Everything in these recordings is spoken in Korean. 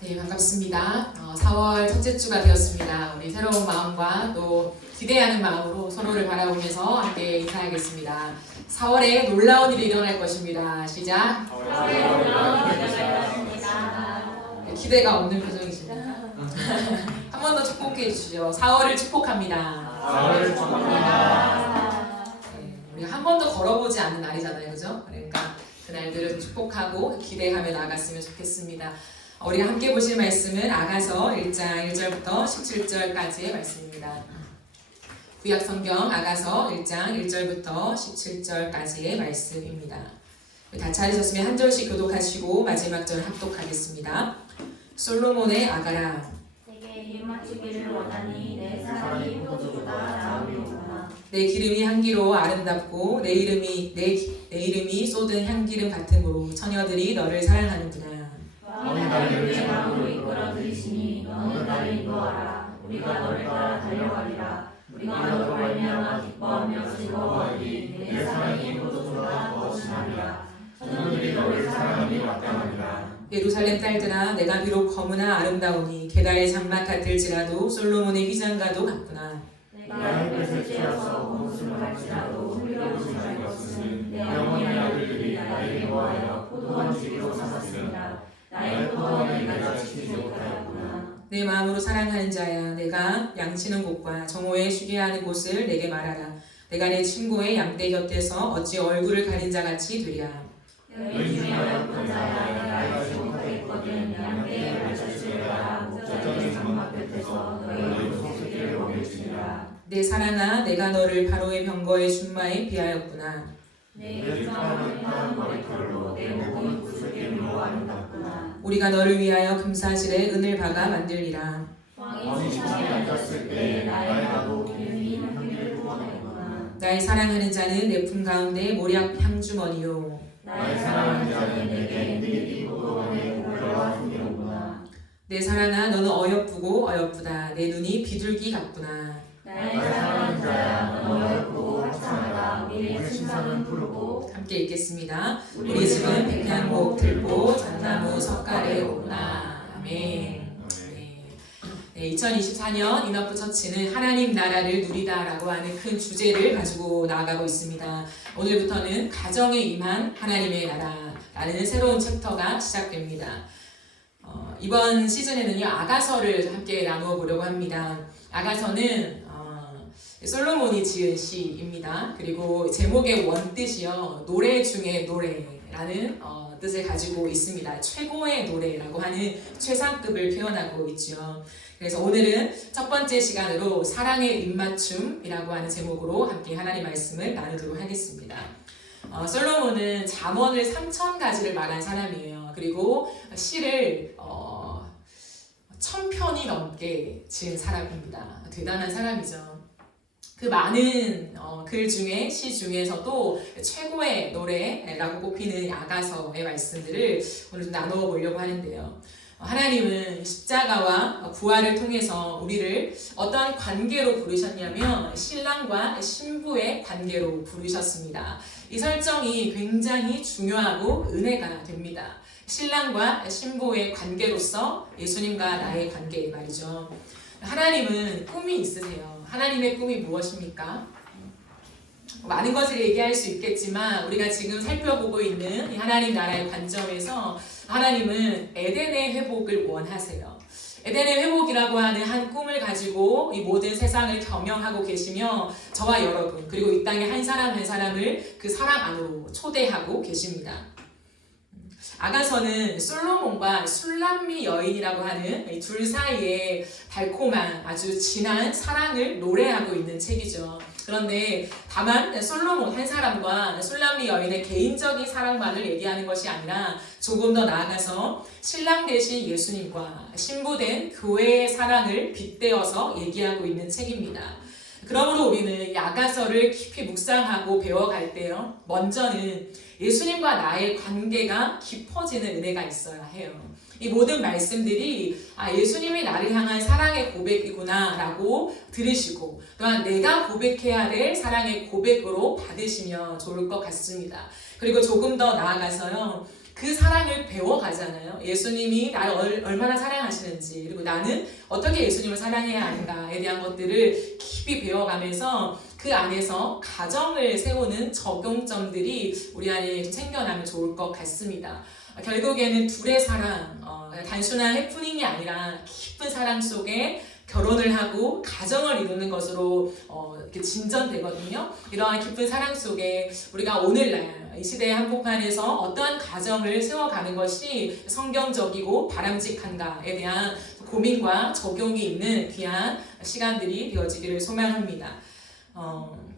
네, 반갑습니다. 4월 첫째 주가 되었습니다. 우리 새로운 마음과 또 기대하는 마음으로 서로를 바라보면서 함께 인사하겠습니다. 4월에 놀라운 일이 일어날 것입니다. 시작. 4월에 놀라운 일이 일어날 것입니다. 네, 기대가 없는 표정이십니다. 한 번 더 축복해 주시죠. 4월을 축복합니다. 4월을 축복합니다. 네, 우리가 한 번도 걸어보지 않는 날이잖아요, 그죠? 그러니까 그 날들을 축복하고 기대하며 나아갔으면 좋겠습니다. 우리가 함께 보실 말씀은 아가서 1장 1절부터 17절까지의 말씀입니다. 구약성경 아가서 1장 1절부터 17절까지의 말씀입니다. 다 찾으셨으면 한 절씩 교독하시고 마지막 절 합독하겠습니다. 솔로몬의 아가라, 내게 이름 맞추기를 원하니 내 사랑이 포도주보다 나으리로구나. 내 기름이 향기로 아름답고 내 이름이 쏟은 향기름 같으므로 처녀들이 너를 사랑하는구나. 왕이 나를 내 마음으로 이끌어 들이시니 너는 나를 인도하라. 우리가 너를 따라 달려가리라. 우리가 너로 말미암아 기뻐하며 즐거워하리. 내 사랑이 포도주보다 더 진하리라. 처녀들이 너를 사랑함이 마땅하리라. 예루살렘 딸들아, 내가 비록 검으나 아름다우니 게달의 장막 같을지라도 솔로몬의 휘장과도 같구나. 내가 햇볕을 쬐어서 옷을 할지라도 흘려보지 말 것은 내 어머니 아들들이 나를 미워하여 포도원 주기로 삼았습니다. 나의 포도원을 내가 지키지 못하였구나. 내 마음으로 사랑하는 자야, 내가 양치는 곳과 정오에 쉬게 하는 곳을 내게 말하라. 내가 내 친구의 양떼 곁에서 어찌 얼굴을 가린 자같이 되랴. 너희 중에 어렵던 자야 내가 알지 못하겠거든. 양떼에 갇혔으리라. 목자적인 장막 곁에서 너희 소식을 먹일지니라. 내 사랑아, 내가 너를 바로의 병거의 준마에 비하였구나. 내 육감은 한 머리털로 내 목은 구슬기로 아름답구나. 우리가 너를 위하여 금사실에 은을 박아 만들리라. 왕이 식장에 앉았을 때 나의 나도 기름이 향기를 뿜어내구나. 나의 사랑하는 자는 내 품 가운데 모략 향주머니요. 나의 사랑하는 자는 내게 네 포도원의 고결과 향기로구나. 내 사랑아, 너는 어여쁘고 어여쁘다. 내 눈이 비둘기 같구나. 나의 사랑하는 자야 너는 어렵고 화창하다. 우리의 심상은 푸르고 함께 읽겠습니다. 우리 집은 백향목, 들보, 잣나무, 석가래 오구나. 아멘. 네, 2024년 인어프 처치는 하나님 나라를 누리다라고 하는 큰 주제를 가지고 나아가고 있습니다. 오늘부터는 가정에 임한 하나님의 나라라는 새로운 챕터가 시작됩니다. 이번 시즌에는요, 아가서를 함께 나누어 보려고 합니다. 아가서는 솔로몬이 지은 시입니다. 그리고 제목의 원뜻이요, 노래 중에 노래라는 뜻을 가지고 있습니다. 최고의 노래라고 하는 최상급을 표현하고 있죠. 그래서 오늘은 첫 번째 시간으로 사랑의 입맞춤이라고 하는 제목으로 함께 하나님 말씀을 나누도록 하겠습니다. 솔로몬은 잠언을 3,000가지를 말한 사람이에요. 그리고 시를 1,000편이 넘게 지은 사람입니다. 대단한 사람이죠. 그 많은 글 중에 시 중에서도 최고의 노래라고 꼽히는 아가서의 말씀들을 오늘 좀 나누어 보려고 하는데요. 하나님은 십자가와 부활을 통해서 우리를 어떠한 관계로 부르셨냐면 신랑과 신부의 관계로 부르셨습니다. 이 설정이 굉장히 중요하고 은혜가 됩니다. 신랑과 신부의 관계로서 예수님과 나의 관계 말이죠. 하나님은 꿈이 있으세요. 하나님의 꿈이 무엇입니까? 많은 것을 얘기할 수 있겠지만 우리가 지금 살펴보고 있는 이 하나님 나라의 관점에서 하나님은 에덴의 회복을 원하세요. 에덴의 회복이라고 하는 한 꿈을 가지고 이 모든 세상을 경영하고 계시며 저와 여러분 그리고 이 땅의 한 사람 한 사람을 그 사랑 안으로 초대하고 계십니다. 아가서는 솔로몬과 술람미 여인이라고 하는 이 둘 사이에 달콤한 아주 진한 사랑을 노래하고 있는 책이죠. 그런데 다만 솔로몬 한 사람과 술람미 여인의 개인적인 사랑만을 얘기하는 것이 아니라 조금 더 나아가서 신랑 대신 예수님과 신부된 교회의 사랑을 빗대어서 얘기하고 있는 책입니다. 그러므로 우리는 이 아가서를 깊이 묵상하고 배워갈 때요, 먼저는 예수님과 나의 관계가 깊어지는 은혜가 있어야 해요. 이 모든 말씀들이 예수님이 나를 향한 사랑의 고백이구나 라고 들으시고 또한 내가 고백해야 될 사랑의 고백으로 받으시면 좋을 것 같습니다. 그리고 조금 더 나아가서요, 그 사랑을 배워가잖아요. 예수님이 나를 얼마나 사랑하시는지, 그리고 나는 어떻게 예수님을 사랑해야 하는가에 대한 것들을 깊이 배워가면서 그 안에서 가정을 세우는 적용점들이 우리 안에 챙겨나면 좋을 것 같습니다. 결국에는 둘의 사랑, 단순한 해프닝이 아니라 깊은 사랑 속에 결혼을 하고 가정을 이루는 것으로 이렇게 진전되거든요. 이러한 깊은 사랑 속에 우리가 오늘날 이 시대의 한복판에서 어떠한 가정을 세워가는 것이 성경적이고 바람직한가에 대한 고민과 적용이 있는 귀한 시간들이 되어지기를 소망합니다.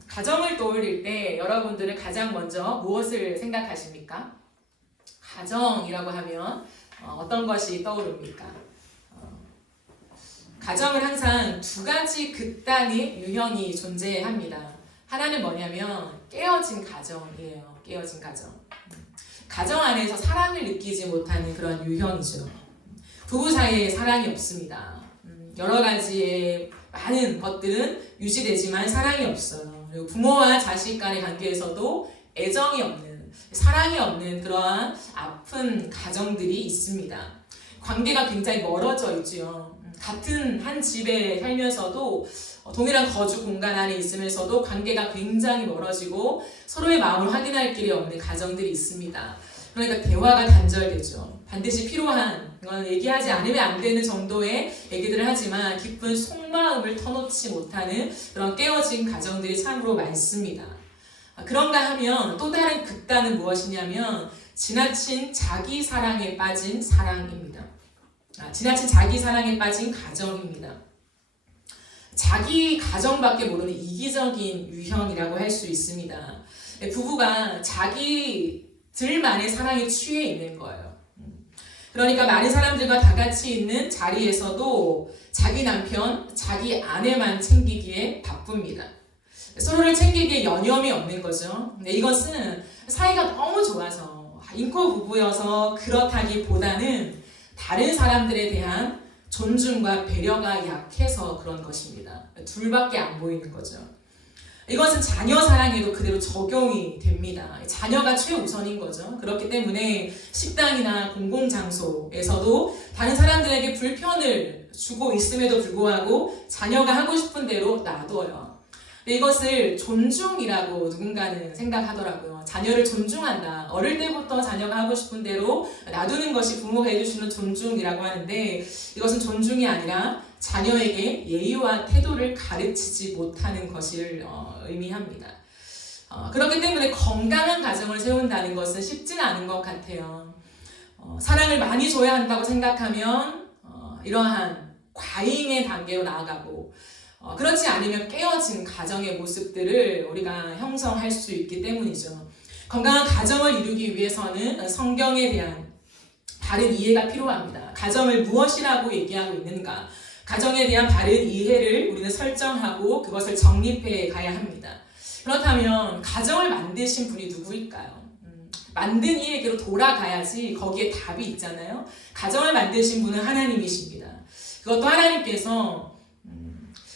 가정을 떠올릴 때 여러분들은 가장 먼저 무엇을 생각하십니까? 가정이라고 하면 어떤 것이 떠오릅니까? 가정은 항상 두 가지 극단의 유형이 존재합니다. 하나는 뭐냐면 깨어진 가정이에요. 깨어진 가정. 가정 안에서 사랑을 느끼지 못하는 그런 유형이죠. 부부 사이에 사랑이 없습니다. 여러 가지의 많은 것들은 유지되지만 사랑이 없어요. 그리고 부모와 자식 간의 관계에서도 애정이 없는, 사랑이 없는 그러한 아픈 가정들이 있습니다. 관계가 굉장히 멀어져 있죠. 같은 한 집에 살면서도 동일한 거주 공간 안에 있으면서도 관계가 굉장히 멀어지고 서로의 마음을 확인할 길이 없는 가정들이 있습니다. 그러니까 대화가 단절되죠. 반드시 필요한, 이건 얘기하지 않으면 안 되는 정도의 얘기들을 하지만 깊은 속마음을 터놓지 못하는 그런 깨어진 가정들이 참으로 많습니다. 그런가 하면 또 다른 극단은 무엇이냐면 지나친 자기 사랑에 빠진 사랑입니다. 지나친 자기 사랑에 빠진 가정입니다. 자기 가정밖에 모르는 이기적인 유형이라고 할 수 있습니다. 부부가 자기들만의 사랑에 취해 있는 거예요. 그러니까 많은 사람들과 다 같이 있는 자리에서도 자기 남편, 자기 아내만 챙기기에 바쁩니다. 서로를 챙기기에 여념이 없는 거죠. 이것은 사이가 너무 좋아서 인코 부부여서 그렇다기보다는 다른 사람들에 대한 존중과 배려가 약해서 그런 것입니다. 둘밖에 안 보이는 거죠. 이것은 자녀 사랑에도 그대로 적용이 됩니다. 자녀가 최우선인 거죠. 그렇기 때문에 식당이나 공공장소에서도 다른 사람들에게 불편을 주고 있음에도 불구하고 자녀가 하고 싶은 대로 놔둬요. 이것을 존중이라고 누군가는 생각하더라고요. 자녀를 존중한다. 어릴 때부터 자녀가 하고 싶은 대로 놔두는 것이 부모가 해주시는 존중이라고 하는데 이것은 존중이 아니라 자녀에게 예의와 태도를 가르치지 못하는 것을 의미합니다. 그렇기 때문에 건강한 가정을 세운다는 것은 쉽지는 않은 것 같아요. 사랑을 많이 줘야 한다고 생각하면 이러한 과잉의 단계로 나아가고 그렇지 않으면 깨어진 가정의 모습들을 우리가 형성할 수 있기 때문이죠. 건강한 가정을 이루기 위해서는 성경에 대한 바른 이해가 필요합니다. 가정을 무엇이라고 얘기하고 있는가? 가정에 대한 바른 이해를 우리는 설정하고 그것을 정립해 가야 합니다. 그렇다면 가정을 만드신 분이 누구일까요? 만든 이에게로 돌아가야지 거기에 답이 있잖아요. 가정을 만드신 분은 하나님이십니다. 그것도 하나님께서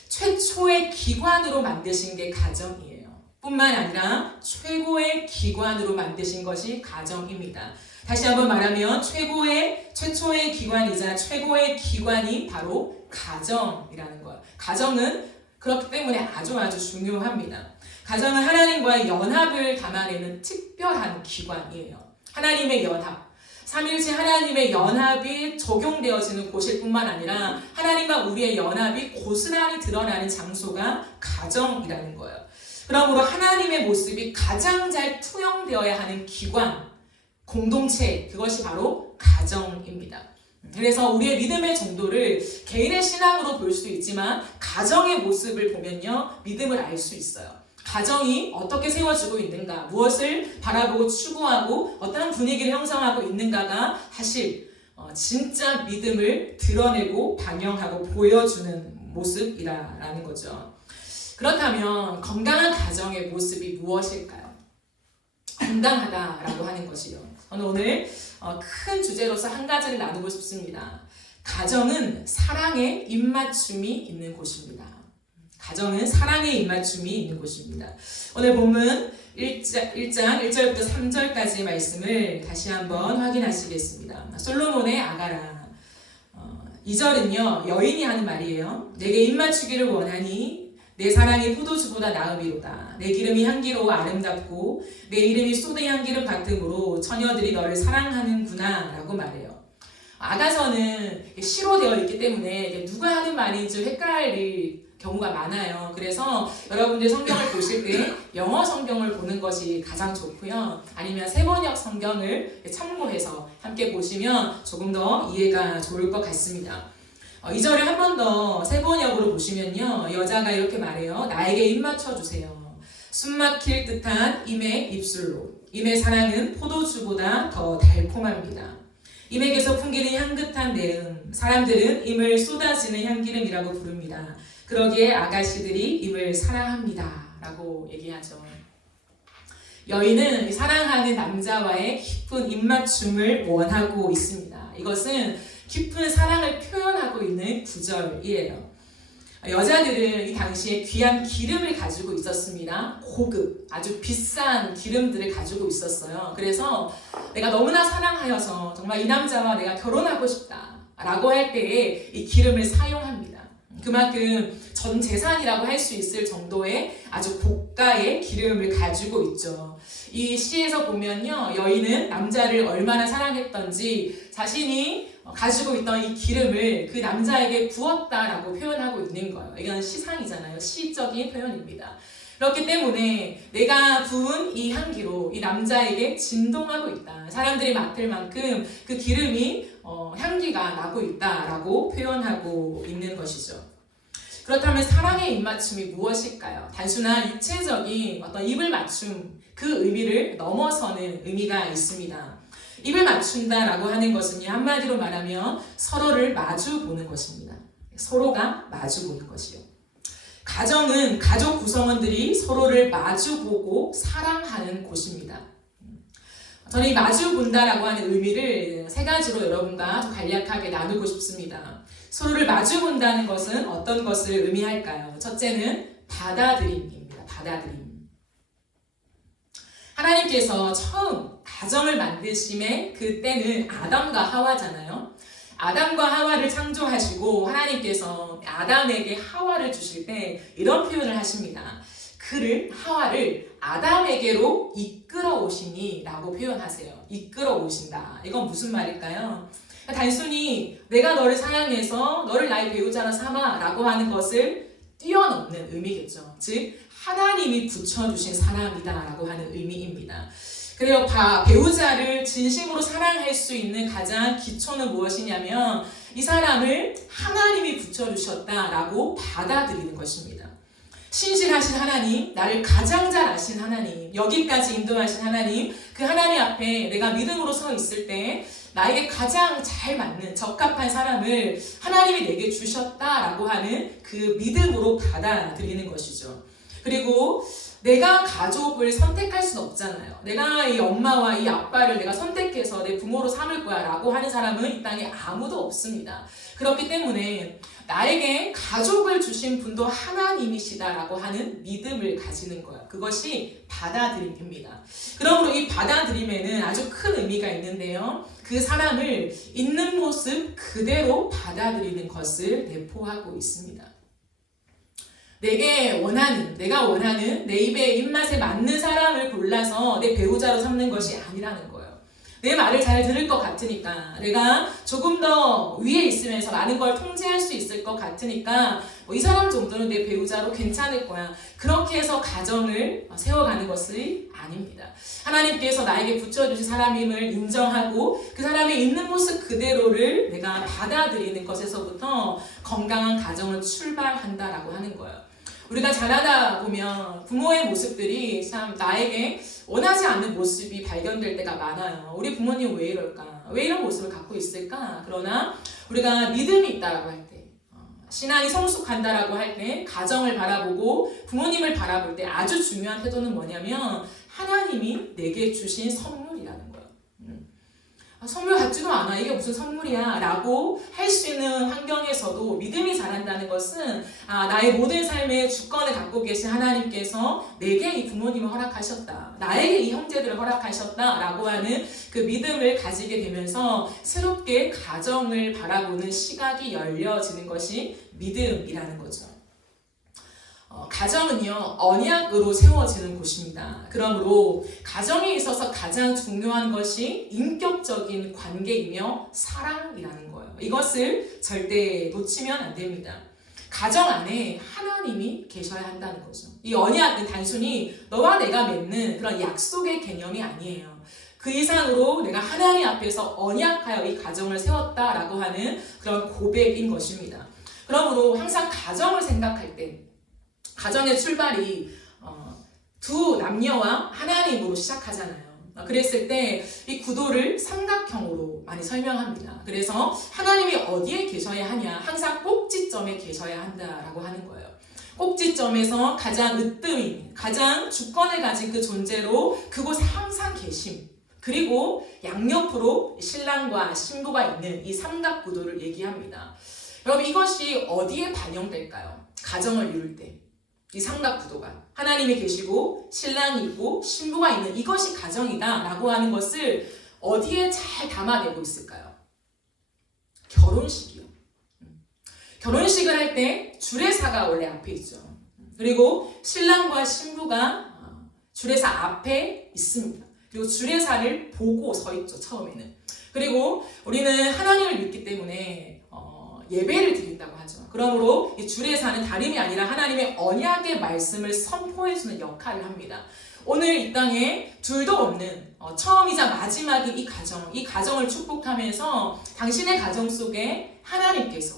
최초의 기관으로 만드신 게 가정이에요. 뿐만 아니라 최고의 기관으로 만드신 것이 가정입니다. 다시 한번 말하면 최초의 기관이자 최고의 기관이 바로 가정이라는 거예요. 가정은 그렇기 때문에 아주 중요합니다. 가정은 하나님과의 연합을 담아내는 특별한 기관이에요. 하나님의 연합. 삼일체 하나님의 연합이 적용되어지는 곳일 뿐만 아니라 하나님과 우리의 연합이 고스란히 드러나는 장소가 가정이라는 거예요. 그러므로 하나님의 모습이 가장 잘 투영되어야 하는 기관, 공동체, 그것이 바로 가정입니다. 그래서 우리의 믿음의 정도를 개인의 신앙으로 볼 수 있지만 가정의 모습을 보면요, 믿음을 알 수 있어요. 가정이 어떻게 세워지고 있는가, 무엇을 바라보고 추구하고 어떤 분위기를 형성하고 있는가가 사실 진짜 믿음을 드러내고 반영하고 보여주는 모습이라는 거죠. 그렇다면 건강한 가정의 모습이 무엇일까요? 건강하다라고 하는 것이요. 저는 오늘 큰 주제로서 한 가지를 나누고 싶습니다. 가정은 사랑의 입맞춤이 있는 곳입니다. 가정은 사랑의 입맞춤이 있는 곳입니다. 오늘 본문 1장 1절부터 3절까지의 말씀을 다시 한번 확인하시겠습니다. 솔로몬의 아가라. 2절은요, 여인이 하는 말이에요. 내게 입맞추기를 원하니 내 사랑이 포도주보다 나음이로다. 내 기름이 향기로워 아름답고 내 이름이 소대 향기름 같으므로 처녀들이 너를 사랑하는구나 라고 말해요. 아가서는 시로 되어 있기 때문에 누가 하는 말인지 헷갈릴 경우가 많아요. 그래서 여러분들 성경을 보실 때 영어 성경을 보는 것이 가장 좋고요. 아니면 세번역 성경을 참고해서 함께 보시면 조금 더 이해가 좋을 것 같습니다. 2절을 한 번 더 세번역으로 보시면요. 여자가 이렇게 말해요. 나에게 입 맞춰주세요. 숨막힐 듯한 임의 입술로. 임의 사랑은 포도주보다 더 달콤합니다. 임에게서 풍기는 향긋한 내음. 사람들은 임을 쏟아지는 향기름이라고 부릅니다. 그러기에 아가씨들이 임을 사랑합니다. 라고 얘기하죠. 여인은 사랑하는 남자와의 깊은 입맞춤을 원하고 있습니다. 이것은 깊은 사랑을 표현하고 있는 구절이에요. 여자들은 이 당시에 귀한 기름을 가지고 있었습니다. 고급, 아주 비싼 기름들을 가지고 있었어요. 그래서 내가 너무나 사랑하여서 정말 이 남자와 내가 결혼하고 싶다 라고 할 때에 이 기름을 사용합니다. 그만큼 전 재산이라고 할 수 있을 정도의 아주 고가의 기름을 가지고 있죠. 이 시에서 보면요, 여인은 남자를 얼마나 사랑했던지 자신이 가지고 있던 이 기름을 그 남자에게 부었다라고 표현하고 있는 거예요. 이건 시상이잖아요. 시적인 표현입니다. 그렇기 때문에 내가 부은 이 향기로 이 남자에게 진동하고 있다. 사람들이 맡을 만큼 그 기름이 향기가 나고 있다라고 표현하고 있는 것이죠. 그렇다면 사랑의 입맞춤이 무엇일까요? 단순한 육체적인 어떤 입을 맞춤, 그 의미를 넘어서는 의미가 있습니다. 입을 맞춘다라고 하는 것은요, 한마디로 말하면 서로를 마주 보는 것입니다. 서로가 마주 보는 것이요. 가정은 가족 구성원들이 서로를 마주 보고 사랑하는 곳입니다. 저는 이 마주 본다라고 하는 의미를 세 가지로 여러분과 간략하게 나누고 싶습니다. 서로를 마주 본다는 것은 어떤 것을 의미할까요? 첫째는 받아들임입니다. 받아들임. 하나님께서 처음 가정을 만드심의 그때는 아담과 하와잖아요. 아담과 하와를 창조하시고 하나님께서 아담에게 하와를 주실 때 이런 표현을 하십니다. 하와를 아담에게로 이끌어 오시니 라고 표현하세요. 이끌어 오신다. 이건 무슨 말일까요? 단순히 내가 너를 사랑해서 너를 나의 배우자로 삼아 라고 하는 것을 뛰어넘는 의미겠죠. 즉 하나님이 붙여주신 사람이다 라고 하는 의미입니다. 그래요. 배우자를 진심으로 사랑할 수 있는 가장 기초는 무엇이냐면 이 사람을 하나님이 붙여주셨다라고 받아들이는 것입니다. 신실하신 하나님, 나를 가장 잘 아신 하나님, 여기까지 인도하신 하나님, 그 하나님 앞에 내가 믿음으로 서 있을 때 나에게 가장 잘 맞는 적합한 사람을 하나님이 내게 주셨다라고 하는 그 믿음으로 받아들이는 것이죠. 그리고 내가 가족을 선택할 수는 없잖아요. 내가 이 엄마와 이 아빠를 내가 선택해서 내 부모로 삼을 거야 라고 하는 사람은 이 땅에 아무도 없습니다. 그렇기 때문에 나에게 가족을 주신 분도 하나님이시다라고 하는 믿음을 가지는 거예요. 그것이 받아들임입니다. 그러므로 이 받아들임에는 아주 큰 의미가 있는데요. 그 사람을 있는 모습 그대로 받아들이는 것을 내포하고 있습니다. 내가 원하는 내 입의 입맛에 맞는 사람을 골라서 내 배우자로 삼는 것이 아니라는 거예요. 내 말을 잘 들을 것 같으니까, 내가 조금 더 위에 있으면서 많은 걸 통제할 수 있을 것 같으니까 이 사람 정도는 내 배우자로 괜찮을 거야. 그렇게 해서 가정을 세워가는 것이 아닙니다. 하나님께서 나에게 붙여주신 사람임을 인정하고 그 사람의 있는 모습 그대로를 내가 받아들이는 것에서부터 건강한 가정을 출발한다라고 하는 거예요. 우리가 자라다 보면 부모의 모습들이 참 나에게 원하지 않는 모습이 발견될 때가 많아요. 우리 부모님 왜 이럴까? 왜 이런 모습을 갖고 있을까? 그러나 우리가 믿음이 있다라고 할 때, 신앙이 성숙한다라고 할 때, 가정을 바라보고 부모님을 바라볼 때 아주 중요한 태도는 뭐냐면 하나님이 내게 주신 선물이라는 거예요. 선물 같지도 않아. 이게 무슨 선물이야 라고 할 수 있는 환경에서도 믿음이 자란다는 것은 나의 모든 삶의 주권을 갖고 계신 하나님께서 내게 이 부모님을 허락하셨다. 나에게 이 형제들을 허락하셨다 라고 하는 그 믿음을 가지게 되면서 새롭게 가정을 바라보는 시각이 열려지는 것이 믿음이라는 거죠. 가정은요, 언약으로 세워지는 곳입니다. 그러므로 가정에 있어서 가장 중요한 것이 인격적인 관계이며 사랑이라는 거예요. 이것을 절대 놓치면 안 됩니다. 가정 안에 하나님이 계셔야 한다는 거죠. 이 언약은 단순히 너와 내가 맺는 그런 약속의 개념이 아니에요. 그 이상으로 내가 하나님 앞에서 언약하여 이 가정을 세웠다라고 하는 그런 고백인 것입니다. 그러므로 항상 가정을 생각할 때 가정의 출발이 두 남녀와 하나님으로 시작하잖아요. 그랬을 때 이 구도를 삼각형으로 많이 설명합니다. 그래서 하나님이 어디에 계셔야 하냐? 항상 꼭지점에 계셔야 한다라고 하는 거예요. 꼭지점에서 가장 으뜸인, 가장 주권을 가진 그 존재로 그곳에 항상 계심. 그리고 양옆으로 신랑과 신부가 있는 이 삼각 구도를 얘기합니다. 여러분, 이것이 어디에 반영될까요? 가정을 이룰 때. 이 삼각구도가 하나님이 계시고 신랑이 있고 신부가 있는 이것이 가정이다 라고 하는 것을 어디에 잘 담아내고 있을까요? 결혼식이요. 결혼식을 할 때 주례사가 원래 앞에 있죠. 그리고 신랑과 신부가 주례사 앞에 있습니다. 그리고 주례사를 보고 서 있죠, 처음에는. 그리고 우리는 하나님을 믿기 때문에 예배를 드린다고 하죠. 그러므로 이 주례사는 다름이 아니라 하나님의 언약의 말씀을 선포해주는 역할을 합니다. 오늘 이 땅에 둘도 없는 처음이자 마지막인 이 가정을 축복하면서 당신의 가정 속에 하나님께서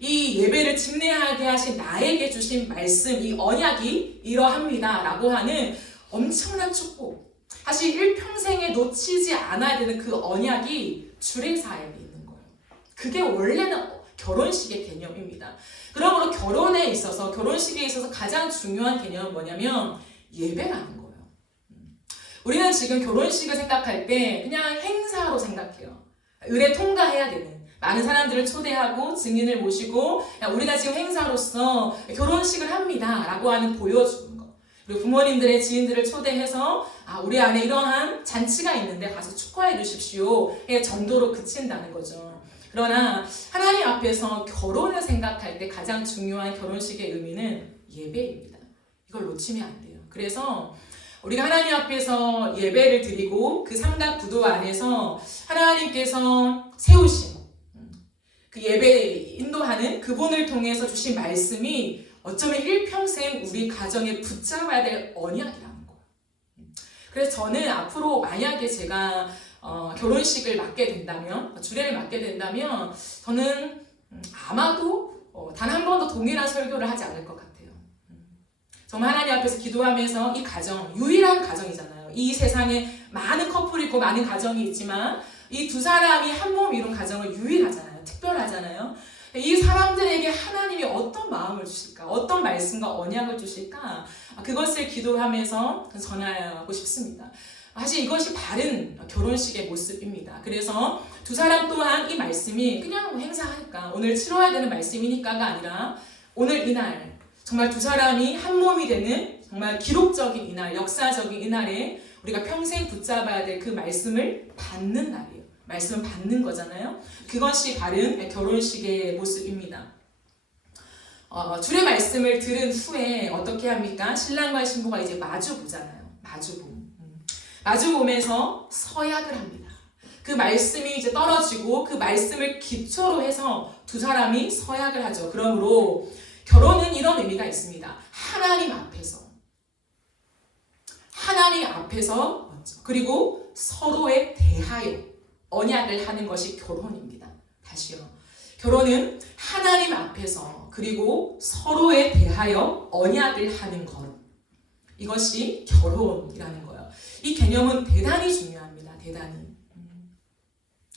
이 예배를 집례하게 하신 나에게 주신 말씀, 이 언약이 이러합니다 라고 하는 엄청난 축복. 사실 일평생에 놓치지 않아야 되는 그 언약이 주례사에 있는 거예요. 그게 원래는 결혼식의 개념입니다. 그러므로 결혼식에 있어서 가장 중요한 개념은 뭐냐면 예배라는 거예요. 우리는 지금 결혼식을 생각할 때 그냥 행사로 생각해요. 의례 통과해야 되는 많은 사람들을 초대하고 증인을 모시고 우리가 지금 행사로서 결혼식을 합니다 라고 하는 보여주는 거. 그리고 부모님들의 지인들을 초대해서 우리 안에 이러한 잔치가 있는데 가서 축하해 주십시오 정도로 그친다는 거죠. 그러나 하나님 앞에서 결혼을 생각할 때 가장 중요한 결혼식의 의미는 예배입니다. 이걸 놓치면 안 돼요. 그래서 우리가 하나님 앞에서 예배를 드리고 그 삼각 구도 안에서 하나님께서 세우신 그 예배 인도하는 그분을 통해서 주신 말씀이 어쩌면 일평생 우리 가정에 붙잡아야 될 언약이라는 거예요. 그래서 저는 앞으로 만약에 제가 결혼식을 맡게 된다면, 주례를 맡게 된다면 저는 아마도 단 한 번도 동일한 설교를 하지 않을 것 같아요. 정말 하나님 앞에서 기도하면서 이 가정, 유일한 가정이잖아요. 이 세상에 많은 커플이 있고 많은 가정이 있지만 이 두 사람이 한 몸 이룬 가정은 유일하잖아요. 특별하잖아요. 이 사람들에게 하나님이 어떤 마음을 주실까? 어떤 말씀과 언약을 주실까? 그것을 기도하면서 전하고 싶습니다. 사실 이것이 바른 결혼식의 모습입니다. 그래서 두 사람 또한 이 말씀이 그냥 행사하니까 오늘 치러야 되는 말씀이니까가 아니라 오늘 이날 정말 두 사람이 한 몸이 되는 정말 기록적인 이날, 역사적인 이날에 우리가 평생 붙잡아야 될 그 말씀을 받는 날이에요. 말씀을 받는 거잖아요. 그것이 바른 결혼식의 모습입니다. 주의 말씀을 들은 후에 어떻게 합니까? 신랑과 신부가 이제 마주 보잖아요. 마주 보면서 서약을 합니다. 그 말씀이 이제 떨어지고 그 말씀을 기초로 해서 두 사람이 서약을 하죠. 그러므로 결혼은 이런 의미가 있습니다. 하나님 앞에서 먼저 그리고 서로에 대하여 언약을 하는 것이 결혼입니다. 다시요. 결혼은 하나님 앞에서 그리고 서로에 대하여 언약을 하는 것. 이것이 결혼이라는 거예요. 이 개념은 대단히 중요합니다. 대단히.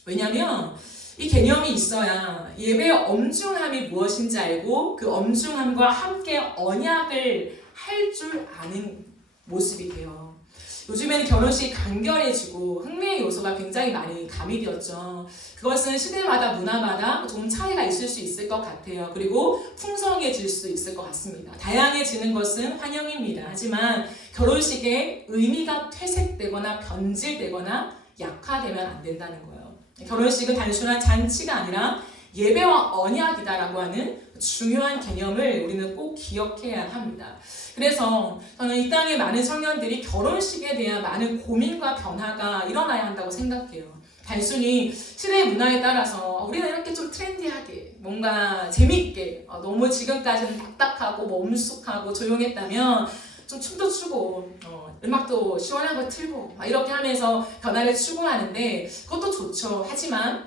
왜냐하면 이 개념이 있어야 예배의 엄중함이 무엇인지 알고 그 엄중함과 함께 언약을 할 줄 아는 모습이 돼요. 요즘에는 결혼식이 간결해지고 흥미의 요소가 굉장히 많이 가미되었죠. 그것은 시대마다 문화마다 좀 차이가 있을 수 있을 것 같아요. 그리고 풍성해질 수 있을 것 같습니다. 다양해지는 것은 환영입니다. 하지만 결혼식의 의미가 퇴색되거나 변질되거나 약화되면 안 된다는 거예요. 결혼식은 단순한 잔치가 아니라 예배와 언약이다라고 하는 중요한 개념을 우리는 꼭 기억해야 합니다. 그래서 저는 이 땅의 많은 청년들이 결혼식에 대한 많은 고민과 변화가 일어나야 한다고 생각해요. 단순히 시대의 문화에 따라서 우리는 이렇게 좀 트렌디하게 뭔가 재미있게 너무 지금까지는 딱딱하고 엄숙하고 조용했다면 좀 춤도 추고 음악도 시원한 거 틀고 이렇게 하면서 변화를 추구하는데 그것도 좋죠. 하지만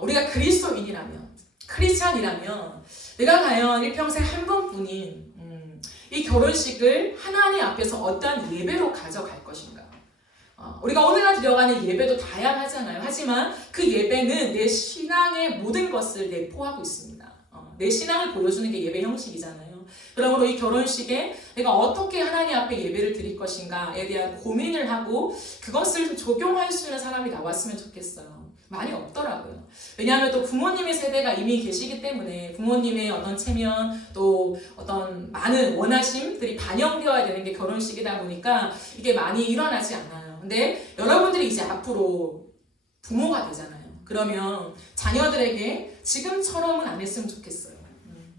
우리가 그리스도인이라면 크리스찬이라면 내가 과연 일평생 한 번뿐인 이 결혼식을 하나님 앞에서 어떠한 예배로 가져갈 것인가. 우리가 오늘날 드려가는 예배도 다양하잖아요. 하지만 그 예배는 내 신앙의 모든 것을 내포하고 있습니다. 내 신앙을 보여주는 게 예배 형식이잖아요. 그러므로 이 결혼식에 내가 어떻게 하나님 앞에 예배를 드릴 것인가에 대한 고민을 하고 그것을 좀 적용할 수 있는 사람이 나왔으면 좋겠어요. 많이 없더라고요. 왜냐하면 또 부모님의 세대가 이미 계시기 때문에 부모님의 어떤 체면 또 어떤 많은 원하심들이 반영되어야 되는 게 결혼식이다 보니까 이게 많이 일어나지 않아요. 근데 여러분들이 이제 앞으로 부모가 되잖아요. 그러면 자녀들에게 지금처럼은 안 했으면 좋겠어요.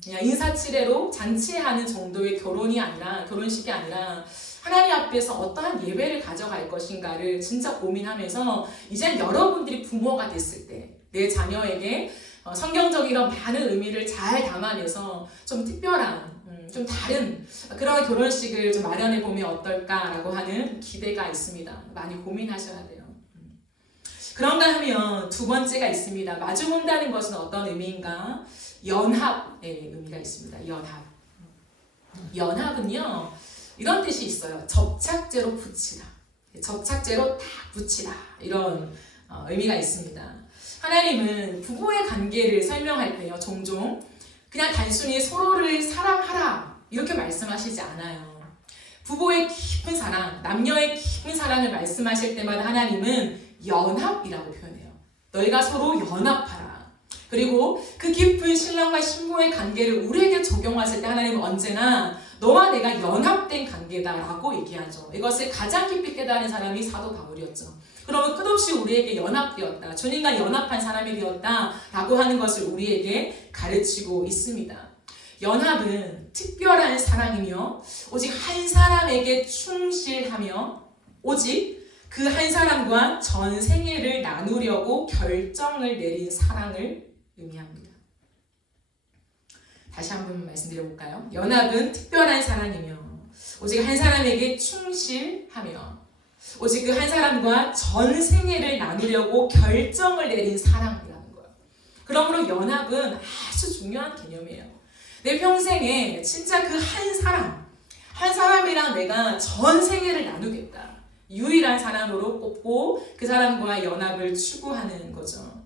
그냥 인사치레로 잔치하는 정도의 결혼식이 아니라 하나님 앞에서 어떠한 예배를 가져갈 것인가를 진짜 고민하면서 이제 여러분들이 부모가 됐을 때 내 자녀에게 성경적인 이런 많은 의미를 잘 담아내서 좀 특별한 좀 다른 그런 결혼식을 좀 마련해 보면 어떨까라고 하는 기대가 있습니다. 많이 고민하셔야 돼요. 그런가 하면 두 번째가 있습니다. 마주 본다는 것은 어떤 의미인가? 연합의 의미가 있습니다. 연합은요 이런 뜻이 있어요. 접착제로 붙이다. 접착제로 딱 붙이다. 이런 의미가 있습니다. 하나님은 부부의 관계를 설명할 때요 종종 그냥 단순히 서로를 사랑하라 이렇게 말씀하시지 않아요. 부부의 깊은 사랑, 남녀의 깊은 사랑을 말씀하실 때마다 하나님은 연합이라고 표현해요. 너희가 서로 연합하라. 그리고 그 깊은 신랑과 신부의 관계를 우리에게 적용하실 때 하나님은 언제나 너와 내가 연합된 관계다라고 얘기하죠. 이것을 가장 깊이 깨달은 사람이 사도 바울이었죠. 그러면 끝없이 우리에게 연합되었다. 주님과 연합한 사람이 되었다라고 하는 것을 우리에게 가르치고 있습니다. 연합은 특별한 사랑이며 오직 한 사람에게 충실하며 오직 그 한 사람과 전 생애를 나누려고 결정을 내린 사랑을 의미합니다. 다시 한번 말씀드려볼까요? 연합은 특별한 사랑이며 오직 한 사람에게 충실하며 오직 그 한 사람과 전 생애를 나누려고 결정을 내린 사랑이라는 거예요. 그러므로 연합은 아주 중요한 개념이에요. 내 평생에 진짜 그 한 사람이랑 내가 전 생애를 나누겠다. 유일한 사람으로 꼽고 그 사람과 연합을 추구하는 거죠.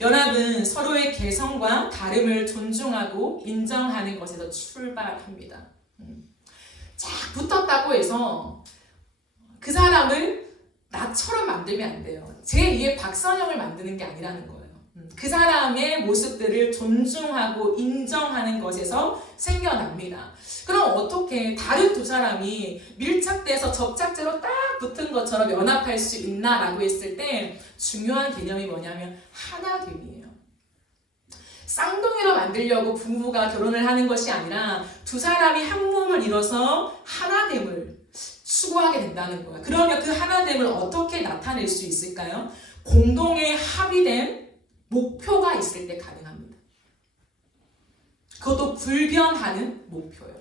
연합은 서로의 개성과 다름을 존중하고 인정하는 것에서 출발합니다. 쫙 붙었다고 해서 그 사람을 나처럼 만들면 안 돼요. 제2의 박선영을 만드는 게 아니라는 거예요. 그 사람의 모습들을 존중하고 인정하는 것에서 생겨납니다. 그럼 어떻게 다른 두 사람이 밀착돼서 접착제로 딱 붙은 것처럼 연합할 수 있나라고 했을 때 중요한 개념이 뭐냐면 하나됨이에요. 쌍둥이로 만들려고 부부가 결혼을 하는 것이 아니라 두 사람이 한 몸을 이뤄서 하나됨을 추구하게 된다는 거예요. 그러면 그 하나됨을 어떻게 나타낼 수 있을까요? 공동의 합의된 목표가 있을 때 가능합니다. 그것도 불변하는 목표예요.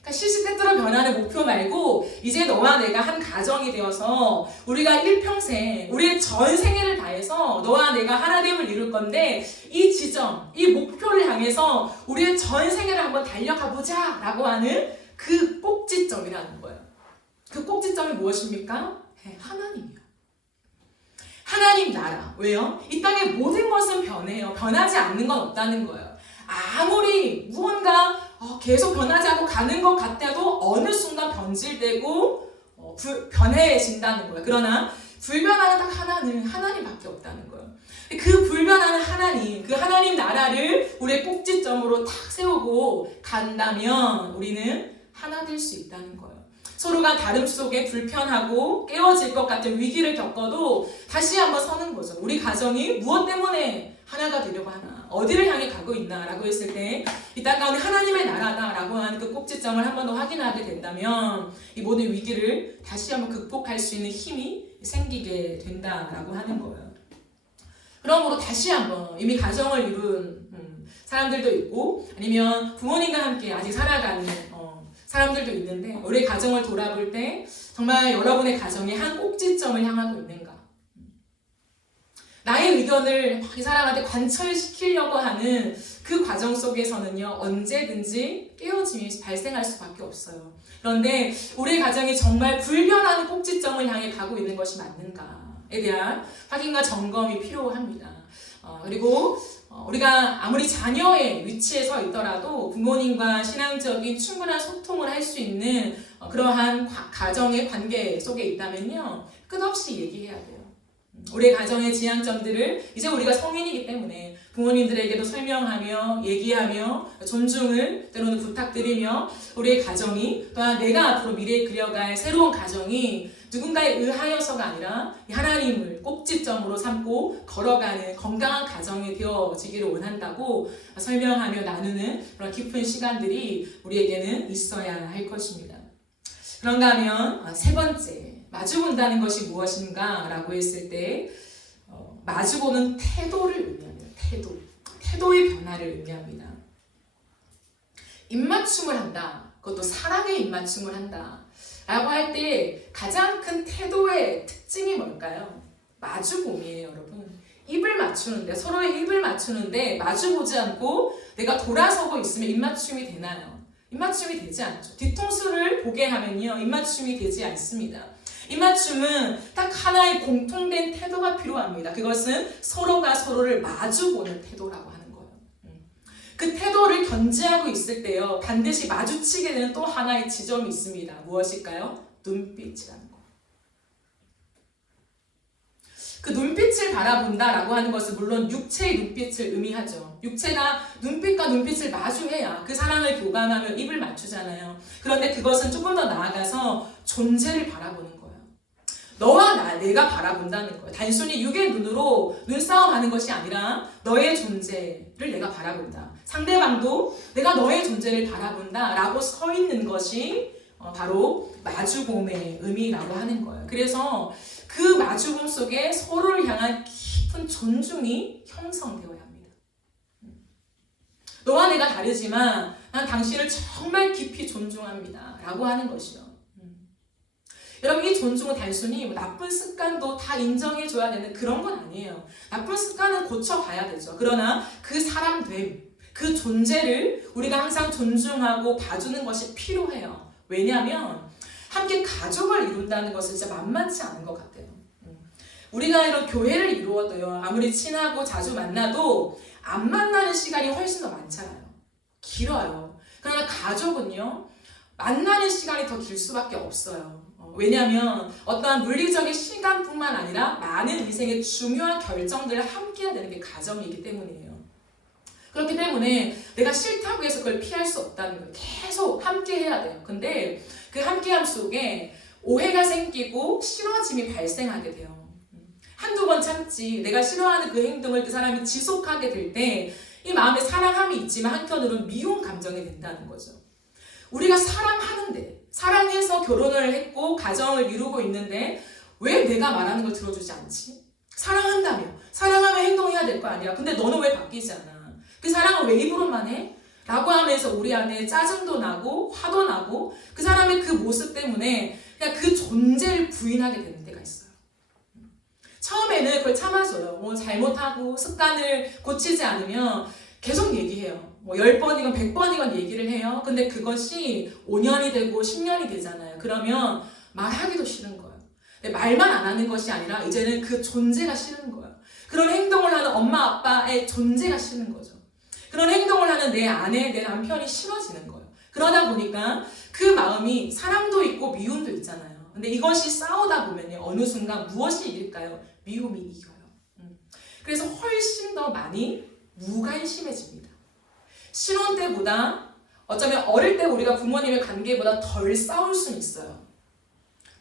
그러니까 시시때때로 변하는 목표 말고 이제 너와 내가 한 가정이 되어서 우리가 일평생 우리의 전 생애를 다해서 너와 내가 하나됨을 이룰 건데 이 지점, 이 목표를 향해서 우리의 전 생애를 한번 달려가보자 라고 하는 그 꼭지점이라는 거예요. 그 꼭지점이 무엇입니까? 하나님이요. 하나님 나라. 왜요? 이 땅의 모든 것은 변해요. 변하지 않는 건 없다는 거예요. 아무리 무언가 계속 변하지 않고 가는 것 같아도 어느 순간 변질되고 변해진다는 거예요. 그러나 불변하는 딱 하나는 하나님밖에 없다는 거예요. 그 불변하는 하나님, 그 하나님 나라를 우리의 꼭지점으로 탁 세우고 간다면 우리는 하나 될 수 있다는 거예요. 서로가 다름 속에 불편하고 깨어질 것 같은 위기를 겪어도 다시 한번 서는 거죠. 우리 가정이 무엇 때문에 하나가 되려고 하나, 어디를 향해 가고 있나라고 했을 때 이 땅 가운데 하나님의 나라다라고 하는 그 꼭지점을 한 번 더 확인하게 된다면 이 모든 위기를 다시 한번 극복할 수 있는 힘이 생기게 된다라고 하는 거예요. 그러므로 다시 한번 이미 가정을 이룬 사람들도 있고 아니면 부모님과 함께 아직 살아가는 사람들도 있는데 우리 가정을 돌아볼 때 정말 여러분의 가정이 한 꼭지점을 향하고 있는가? 나의 의견을 이 사람한테 관철시키려고 하는 그 과정 속에서는요 언제든지 깨어짐이 발생할 수밖에 없어요. 그런데 우리 가정이 정말 불변하는 꼭지점을 향해 가고 있는 것이 맞는가에 대한 확인과 점검이 필요합니다. 그리고 우리가 아무리 자녀의 위치에 서 있더라도 부모님과 신앙적인 충분한 소통을 할 수 있는 그러한 가정의 관계 속에 있다면요 끝없이 얘기해야 돼요. 우리의 가정의 지향점들을 이제 우리가 성인이기 때문에 부모님들에게도 설명하며 얘기하며 존중을 때로는 부탁드리며 우리의 가정이 또한 내가 앞으로 미래에 그려갈 새로운 가정이 누군가에 의하여서가 아니라 하나님을 꼭지점으로 삼고 걸어가는 건강한 가정이 되어지기를 원한다고 설명하며 나누는 그런 깊은 시간들이 우리에게는 있어야 할 것입니다. 그런가 하면 세 번째 마주본다는 것이 무엇인가 라고 했을 때 마주보는 태도를 의미합니다. 태도의 변화를 의미합니다. 입맞춤을 한다. 그것도 사랑의 입맞춤을 한다. 라고 할 때 가장 큰 태도의 특징이 뭘까요? 마주봄이에요, 여러분. 입을 맞추는데 서로의 입을 맞추는데 마주보지 않고 내가 돌아서고 있으면 입맞춤이 되나요? 입맞춤이 되지 않죠. 뒤통수를 보게 하면요 입맞춤이 되지 않습니다. 입맞춤은 딱 하나의 공통된 태도가 필요합니다. 그것은 서로가 서로를 마주보는 태도라고 하는 거예요. 그 태도를 견지하고 있을 때요 반드시 마주치게 되는 또 하나의 지점이 있습니다. 무엇일까요? 눈빛이라는 거. 그 눈빛을 바라본다라고 하는 것은 물론 육체의 눈빛을 의미하죠. 육체가 눈빛과 눈빛을 마주해야 그 사랑을 교감하며 입을 맞추잖아요. 그런데 그것은 조금 더 나아가서 존재를 바라보는 거예요. 너와 내가 바라본다는 거예요. 단순히 육의 눈으로 눈싸움하는 것이 아니라 너의 존재를 내가 바라본다. 상대방도 내가 너의 존재를 바라본다 라고 서 있는 것이 바로 마주봄의 의미라고 하는 거예요. 그래서 그 마주봄 속에 서로를 향한 깊은 존중이 형성되어야 합니다. 너와 내가 다르지만 난 당신을 정말 깊이 존중합니다 라고 하는 것이요. 여러분 이 존중은 단순히 나쁜 습관도 다 인정해줘야 되는 그런 건 아니에요. 나쁜 습관은 고쳐가야 되죠. 그러나 그 사람됨, 그 존재를 우리가 항상 존중하고 봐주는 것이 필요해요. 왜냐하면 함께 가족을 이룬다는 것은 진짜 만만치 않은 것 같아요. 우리가 이런 교회를 이루어도요 아무리 친하고 자주 만나도 안 만나는 시간이 훨씬 더 많잖아요. 길어요. 그러나 가족은요 만나는 시간이 더 길 수밖에 없어요. 왜냐하면 어떠한 물리적인 시간뿐만 아니라 많은 인생의 중요한 결정들을 함께 해야 되는 게 가정이기 때문이에요. 그렇기 때문에 내가 싫다고 해서 그걸 피할 수 없다는 거예요. 계속 함께 해야 돼요. 근데 그 함께함 속에 오해가 생기고 싫어짐이 발생하게 돼요. 한두 번 참지 내가 싫어하는 그 행동을 그 사람이 지속하게 될 때 이 마음에 사랑함이 있지만 한편으로는 미운 감정이 된다는 거죠. 우리가 사랑하는데 사랑해서 결혼을 했고 가정을 이루고 있는데 왜 내가 말하는 걸 들어주지 않지? 사랑한다며 사랑하면 행동해야 될 거 아니야. 근데 너는 왜 바뀌지 않아? 그 사랑을 왜 입으로만 해? 라고 하면서 우리 안에 짜증도 나고 화도 나고 그 사람의 그 모습 때문에 그냥 그 존재를 부인하게 되는 때가 있어요. 처음에는 그걸 참아줘요. 잘못하고 습관을 고치지 않으면 계속 얘기해요. 10번이건 100번이건 얘기를 해요. 근데 그것이 5년이 되고 10년이 되잖아요. 그러면 말하기도 싫은 거예요. 말만 안 하는 것이 아니라 이제는 그 존재가 싫은 거예요. 그런 행동을 하는 엄마 아빠의 존재가 싫은 거죠. 그런 행동을 하는 내 아내, 내 남편이 싫어지는 거예요. 그러다 보니까 그 마음이 사랑도 있고 미움도 있잖아요. 근데 이것이 싸우다 보면요, 어느 순간 무엇이 이길까요? 미움이 이겨요. 그래서 훨씬 더 많이 무관심해집니다. 신혼 때보다 어쩌면 어릴 때 우리가 부모님의 관계보다 덜 싸울 수는 있어요.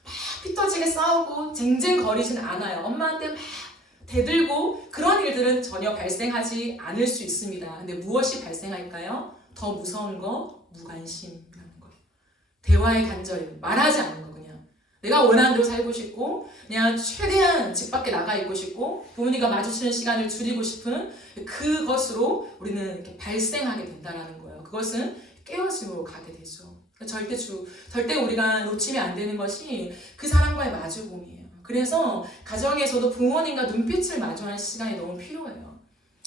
막 피터지게 싸우고 쟁쟁거리진 않아요. 엄마한테 막 대들고 그런 일들은 전혀 발생하지 않을 수 있습니다. 근데 무엇이 발생할까요? 더 무서운 거, 무관심이라는 거예요. 대화의 간절, 말하지 않는 거. 그냥 내가 원하는 대로 살고 싶고 그냥 최대한 집 밖에 나가 있고 싶고 부모님과 마주치는 시간을 줄이고 싶은 그것으로 우리는 이렇게 발생하게 된다는 거예요. 그것은 깨어짐으로 가게 되죠. 절대 우리가 놓치면 안 되는 것이 그 사람과의 마주봄이에요. 그래서 가정에서도 부모님과 눈빛을 마주하는 시간이 너무 필요해요.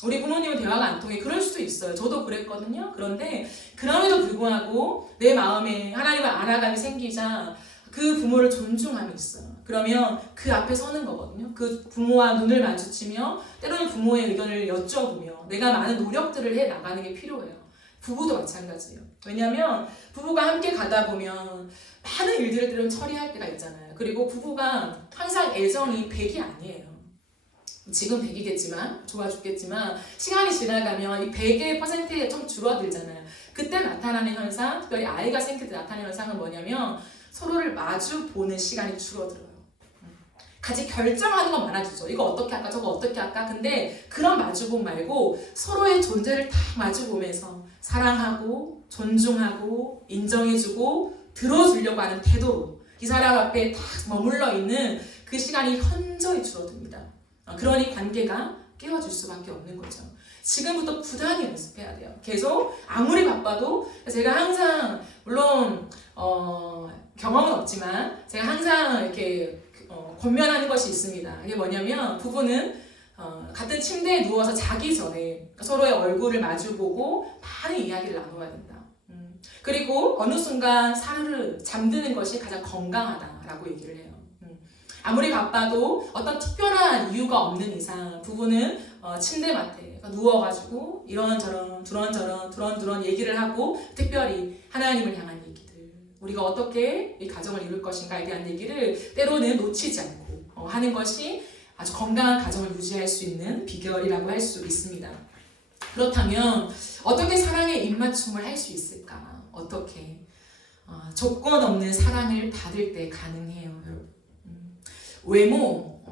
우리 부모님은 대화가 안 통해. 그럴 수도 있어요. 저도 그랬거든요. 그런데 그럼에도 불구하고 내 마음에 하나님을 알아감이 생기자 그 부모를 존중함이 있어요. 그러면 그 앞에 서는 거거든요. 그 부모와 눈을 마주치며 때로는 부모의 의견을 여쭤보며 내가 많은 노력들을 해 나가는 게 필요해요. 부부도 마찬가지예요. 왜냐하면 부부가 함께 가다 보면 많은 일들을 때로는 처리할 때가 있잖아요. 그리고 부부가 항상 애정이 100이 아니에요. 지금 100이겠지만 좋아 죽겠지만 시간이 지나가면 이 100의 퍼센트가 좀 줄어들잖아요. 그때 나타나는 현상, 특별히 아이가 생길 때 나타나는 현상은 뭐냐면 서로를 마주 보는 시간이 줄어들어요. 같이 결정하는 건 많아지죠. 이거 어떻게 할까 저거 어떻게 할까. 근데 그런 마주봄 말고 서로의 존재를 다 마주보면서 사랑하고 존중하고 인정해주고 들어주려고 하는 태도로 이 사람 앞에 딱 머물러 있는 그 시간이 현저히 줄어듭니다. 그러니 관계가 깨어질 수밖에 없는 거죠. 지금부터 부단히 연습해야 돼요. 계속 아무리 바빠도 제가 항상 물론 경험은 없지만 제가 항상 이렇게 권면하는 것이 있습니다. 이게 뭐냐면 부부는 같은 침대에 누워서 자기 전에 서로의 얼굴을 마주보고 많은 이야기를 나눠야 된다. 그리고 어느 순간 사르르 잠드는 것이 가장 건강하다라고 얘기를 해요. 아무리 바빠도 어떤 특별한 이유가 없는 이상 부부는 침대맡에 누워가지고 이런저런 두런두런 얘기를 하고 특별히 하나님을 향한 얘기들 우리가 어떻게 이 가정을 이룰 것인가에 대한 얘기를 때로는 놓치지 않고 하는 것이 아주 건강한 가정을 유지할 수 있는 비결이라고 할 수 있습니다. 그렇다면 어떻게 사랑의 입맞춤을 할 수 있을까? 어떻게 조건 없는 사랑을 받을 때 가능해요, 여러분. 외모,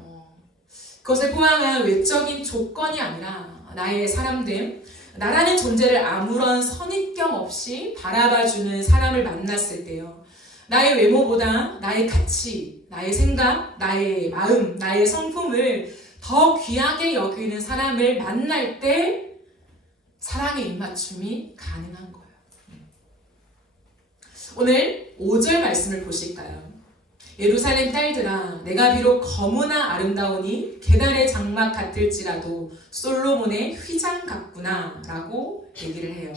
그것을 포함한 외적인 조건이 아니라 나의 사람됨, 나라는 존재를 아무런 선입견 없이 바라봐주는 사람을 만났을 때요. 나의 외모보다 나의 가치, 나의 생각, 나의 마음, 나의 성품을 더 귀하게 여기는 사람을 만날 때 사랑의 입맞춤이 가능한 거예요. 오늘 5절 말씀을 보실까요? 예루살렘 딸들아 내가 비록 거무나 아름다우니 계달의 장막 같을지라도 솔로몬의 휘장 같구나 라고 얘기를 해요.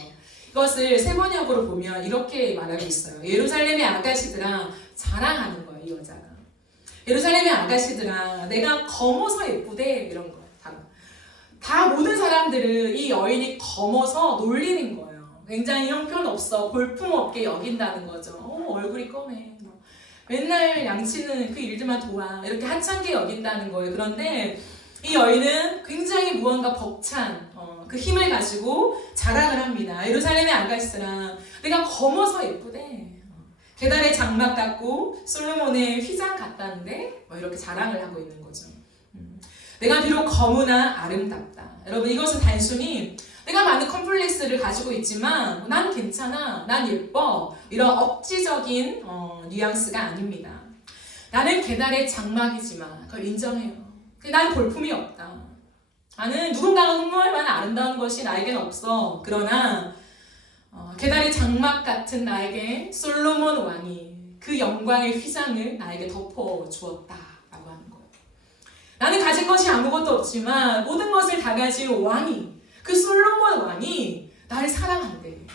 이것을 세번역으로 보면 이렇게 말하고 있어요. 예루살렘의 아가씨들아 자랑하는 거예요. 이 여자가 예루살렘의 아가씨들아 내가 검어서 예쁘대 이런 거예요. 다 모든 사람들은 이 여인이 검어서 놀리는 거예요. 굉장히 형편없어 볼품없게 여긴다는 거죠. 얼굴이 검해 맨날 양치는 그 일들만 도와 이렇게 하찮게 여긴다는 거예요. 그런데 이 여인은 굉장히 무언가 벅찬 그 힘을 가지고 자랑을 합니다. 예루살렘의 아가씨들아 내가 검어서 예쁘대. 계달의 장막 같고 솔로몬의 휘장 같다는데 이렇게 자랑을 하고 있는 거죠. 내가 비록 거무나 아름답다. 여러분 이것은 단순히 내가 많은 컴플렉스를 가지고 있지만 난 괜찮아, 난 예뻐 이런 억지적인 뉘앙스가 아닙니다. 나는 계달의 장막이지만 그걸 인정해요. 난 볼품이 없다. 나는 누군가가 흠모할 만한 아름다운 것이 나에겐 없어. 그러나 계달의 장막 같은 나에게 솔로몬 왕이 그 영광의 휘장을 나에게 덮어주었다라고 하는 거예요. 나는 가진 것이 아무것도 없지만 모든 것을 다 가진 왕이 그 솔로몬 왕이 나를 사랑한대.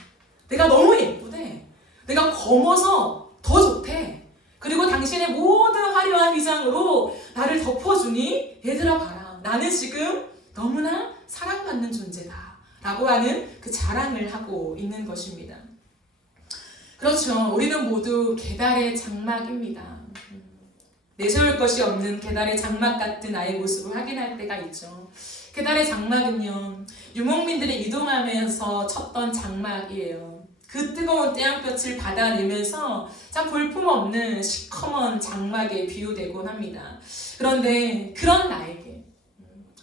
내가 너무 예쁘대. 내가 검어서 더 좋대. 그리고 당신의 모든 화려한 휘장으로 나를 덮어주니 얘들아 봐라. 나는 지금 너무나 사랑받는 존재다. 라고 하는 그 자랑을 하고 있는 것입니다. 그렇죠. 우리는 모두 계달의 장막입니다. 내세울 것이 없는 계달의 장막 같은 나의 모습을 확인할 때가 있죠. 계달의 장막은요, 유목민들이 이동하면서 쳤던 장막이에요. 그 뜨거운 태양볕을 받아내면서 참 볼품없는 시커먼 장막에 비유되곤 합니다. 그런데 그런 나에게,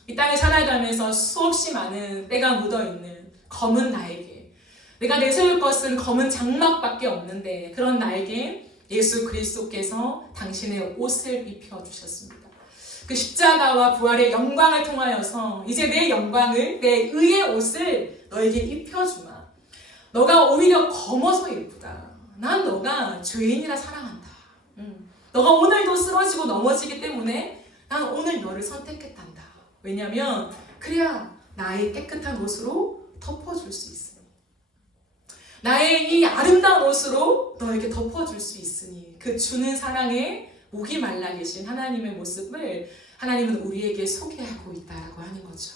이 땅에 살아가면서 수없이 많은 때가 묻어있는 검은 나에게, 내가 내세울 것은 검은 장막밖에 없는데 그런 나에게 예수 그리스도께서 당신의 옷을 입혀주셨습니다. 그 십자가와 부활의 영광을 통하여서 이제 내 영광을, 내 의의 옷을 너에게 입혀주마. 너가 오히려 검어서 예쁘다. 난 너가 죄인이라 사랑한다. 너가 오늘도 쓰러지고 넘어지기 때문에 난 오늘 너를 선택했단다. 왜냐면 그래야 나의 깨끗한 옷으로 덮어줄 수 있으니, 나의 이 아름다운 옷으로 너에게 덮어줄 수 있으니, 그 주는 사랑에 목이 말라 계신 하나님의 모습을 하나님은 우리에게 소개하고 있다라고 하는 거죠.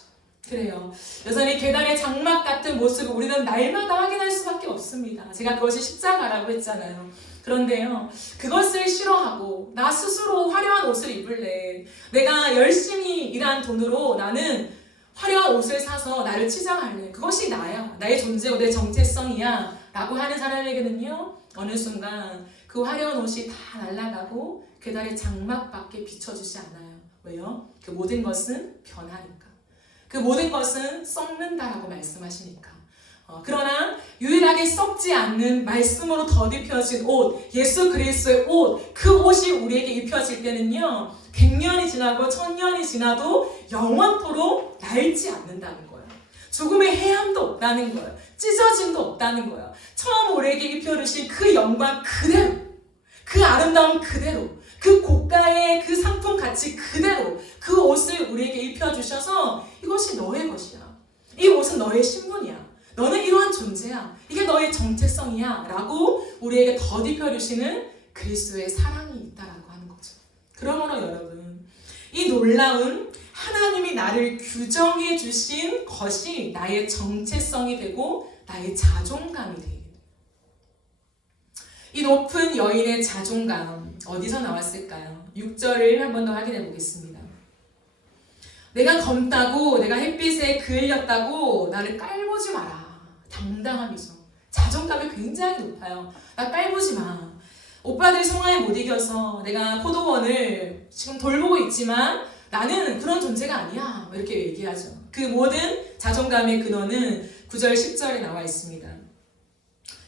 그래요. 여전히 계달의 장막 같은 모습을 우리는 날마다 확인할 수밖에 없습니다. 제가 그것이 십자가라고 했잖아요. 그런데요, 그것을 싫어하고 나 스스로 화려한 옷을 입을래, 내가 열심히 일한 돈으로 나는 화려한 옷을 사서 나를 치장할래, 그것이 나야, 나의 존재고 내 정체성이야 라고 하는 사람에게는요, 어느 순간 그 화려한 옷이 다 날아가고 계달의 장막밖에 비춰주지 않아요. 왜요? 그 모든 것은 변하니까, 그 모든 것은 썩는다라고 말씀하시니까. 그러나 유일하게 썩지 않는 말씀으로 덧입혀진 옷, 예수 그리스도의 옷, 그 옷이 우리에게 입혀질 때는요, 100년이 지나고 1000년이 지나도 영원토록 닳지 않는다는 거예요. 죽음의 해함도 없다는 거예요. 찢어짐도 없다는 거예요. 처음 우리에게 입혀주신 그 영광 그대로, 그 아름다움 그대로, 그 고가의 그 상품 가치 그대로 그 옷을 우리에게 입혀주셔서 이것이 너의 것이야. 이 옷은 너의 신분이야. 너는 이러한 존재야. 이게 너의 정체성이야. 라고 우리에게 덧입혀주시는 그리스도의 사랑이 있다라고 하는 거죠. 그러므로 여러분, 이 놀라운 하나님이 나를 규정해 주신 것이 나의 정체성이 되고 나의 자존감이 되게 돼요. 이 높은 여인의 자존감 어디서 나왔을까요? 6절을 한 번 더 확인해 보겠습니다. 내가 검다고, 내가 햇빛에 그을렸다고 나를 깔보지 마라. 당당함이죠. 자존감이 굉장히 높아요. 나 깔보지 마. 오빠들 성화에 못 이겨서 내가 포도원을 지금 돌보고 있지만 나는 그런 존재가 아니야. 이렇게 얘기하죠. 그 모든 자존감의 근원은 9절 10절에 나와 있습니다.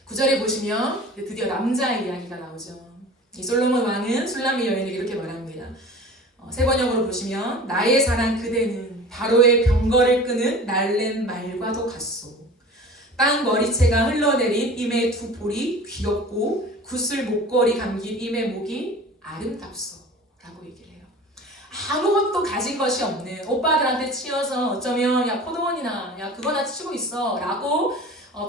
9절에 보시면 드디어 남자의 이야기가 나오죠. 이 솔로몬 왕은 술람의 여인에게 이렇게 말합니다. 세 번역으로 보시면 나의 사랑 그대는 바로의 병거를 끄는 날랜 말과도 같소. 땅 머리채가 흘러내린 임의 두 볼이 귀엽고 구슬 목걸이 감긴 임의 목이 아름답소 라고 얘기를 해요. 아무것도 가진 것이 없는 오빠들한테 치여서 어쩌면 야 포도원이나 야 그거나 치고 있어 라고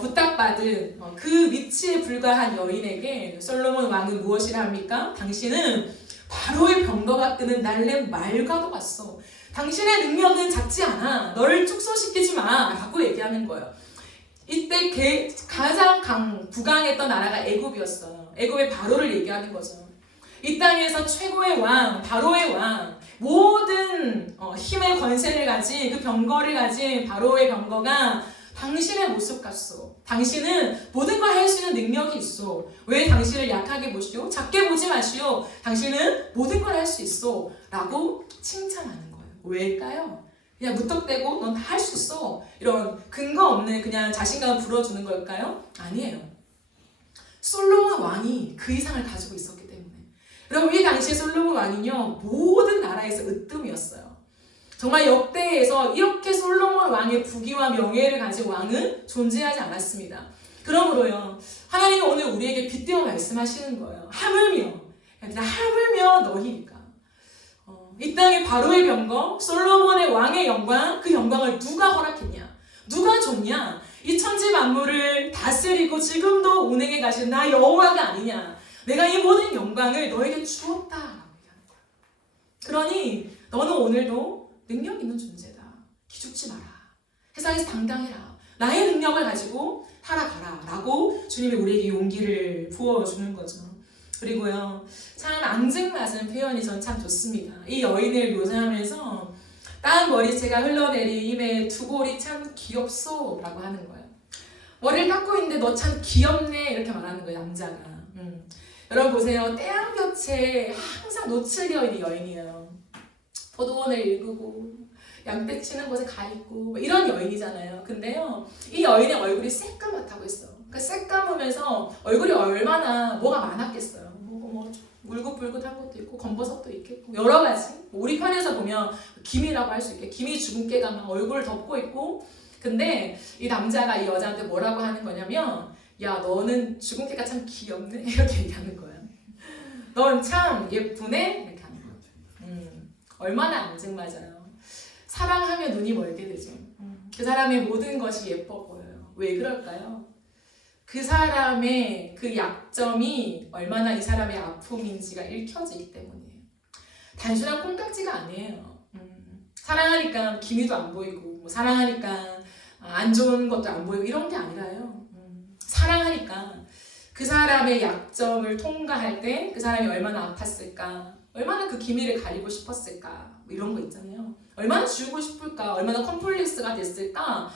부탁받은 그 위치에 불과한 여인에게 솔로몬 왕은 무엇이라 합니까? 당신은 바로의 병거가 끄는 날랜 말과도 같소. 당신의 능력은 작지 않아. 너를 축소시키지 마 라고 얘기하는 거예요. 이때 가장 부강했던 나라가 애굽이었어요. 애굽의 바로를 얘기하는 거죠. 이 땅에서 최고의 왕, 바로의 왕, 모든 힘의 권세를 가진 그 병거를 가진 바로의 병거가 당신의 모습 같소. 당신은 모든 걸 할 수 있는 능력이 있어. 왜 당신을 약하게 보시오? 작게 보지 마시오. 당신은 모든 걸 할 수 있어. 라고 칭찬하는 거예요. 왜일까요? 그냥 무턱대고 넌 할 수 있어. 이런 근거 없는 그냥 자신감을 불어주는 걸까요? 아니에요. 솔로몬 왕이 그 이상을 가지고 있었기 때문에. 여러분, 이 당시에 솔로몬 왕은요, 모든 나라에서 으뜸이었어요. 정말 역대에서 이렇게 솔로몬 왕의 부귀와 명예를 가진 왕은 존재하지 않았습니다. 그러므로요, 하나님이 오늘 우리에게 빗대어 말씀하시는 거예요. 하물며 너희니까. 이 땅의 바로의 병거, 솔로몬의 왕의 영광, 그 영광을 누가 허락했냐? 누가 줬냐? 이 천지 만물을 다스리고 지금도 운행해 가신 나 여호와가 아니냐? 내가 이 모든 영광을 너에게 주었다라고 얘기하는 거야. 그러니 너는 오늘도 능력 있는 존재다. 기죽지 마라. 세상에서 당당해라. 나의 능력을 가지고 살아가라. 라고 주님이 우리에게 용기를 부어주는 거죠. 그리고요, 참 앙증맞은 표현이 전 참 좋습니다. 이 여인을 묘사하면서 따은 머리채가 흘러내린 입에 두 볼이 참 귀엽소 라고 하는 거예요. 머리를 깎고 있는데 너 참 귀엽네 이렇게 말하는 거예요, 남자가. 여러분 보세요. 태양볕에 항상 노출되어 있는 여인이에요. 포도원을 일구고 양떼 치는 곳에 가 있고 이런 여인이잖아요. 근데요, 이 여인의 얼굴이 새까맣다고 했어요. 그러니까 새까매면서 얼굴이 얼마나 뭐가 많았겠어요. 뭐 울긋불긋한 것도 있고 검버섯도 있겠고 여러 가지. 우리 편에서 보면 기미라고 할 수 있게 기미 주근깨가 막 얼굴을 덮고 있고. 근데 이 남자가 이 여자한테 뭐라고 하는 거냐면, 야 너는 주근깨가 참 귀엽네 이렇게 얘기하는 거예요. 넌 참 예쁘네 이렇게 하는 거예요. 얼마나 앙증맞아요. 사랑하면 눈이 멀게 되죠. 그 사람의 모든 것이 예뻐 보여요. 왜 그럴까요? 그 사람의 그 약점이 얼마나 이 사람의 아픔인지가 읽혀지기 때문이에요. 단순한 콩깍지가 아니에요. 사랑하니까 기미도 안 보이고, 뭐 사랑하니까 안 좋은 것도 안 보이고 이런 게 아니라요. 사랑하니까 그 사람의 약점을 통과할 때 그 사람이 얼마나 아팠을까, 얼마나 그 기미를 가리고 싶었을까, 뭐 이런 거 있잖아요. 얼마나 지우고 싶을까, 얼마나 컴플렉스가 됐을까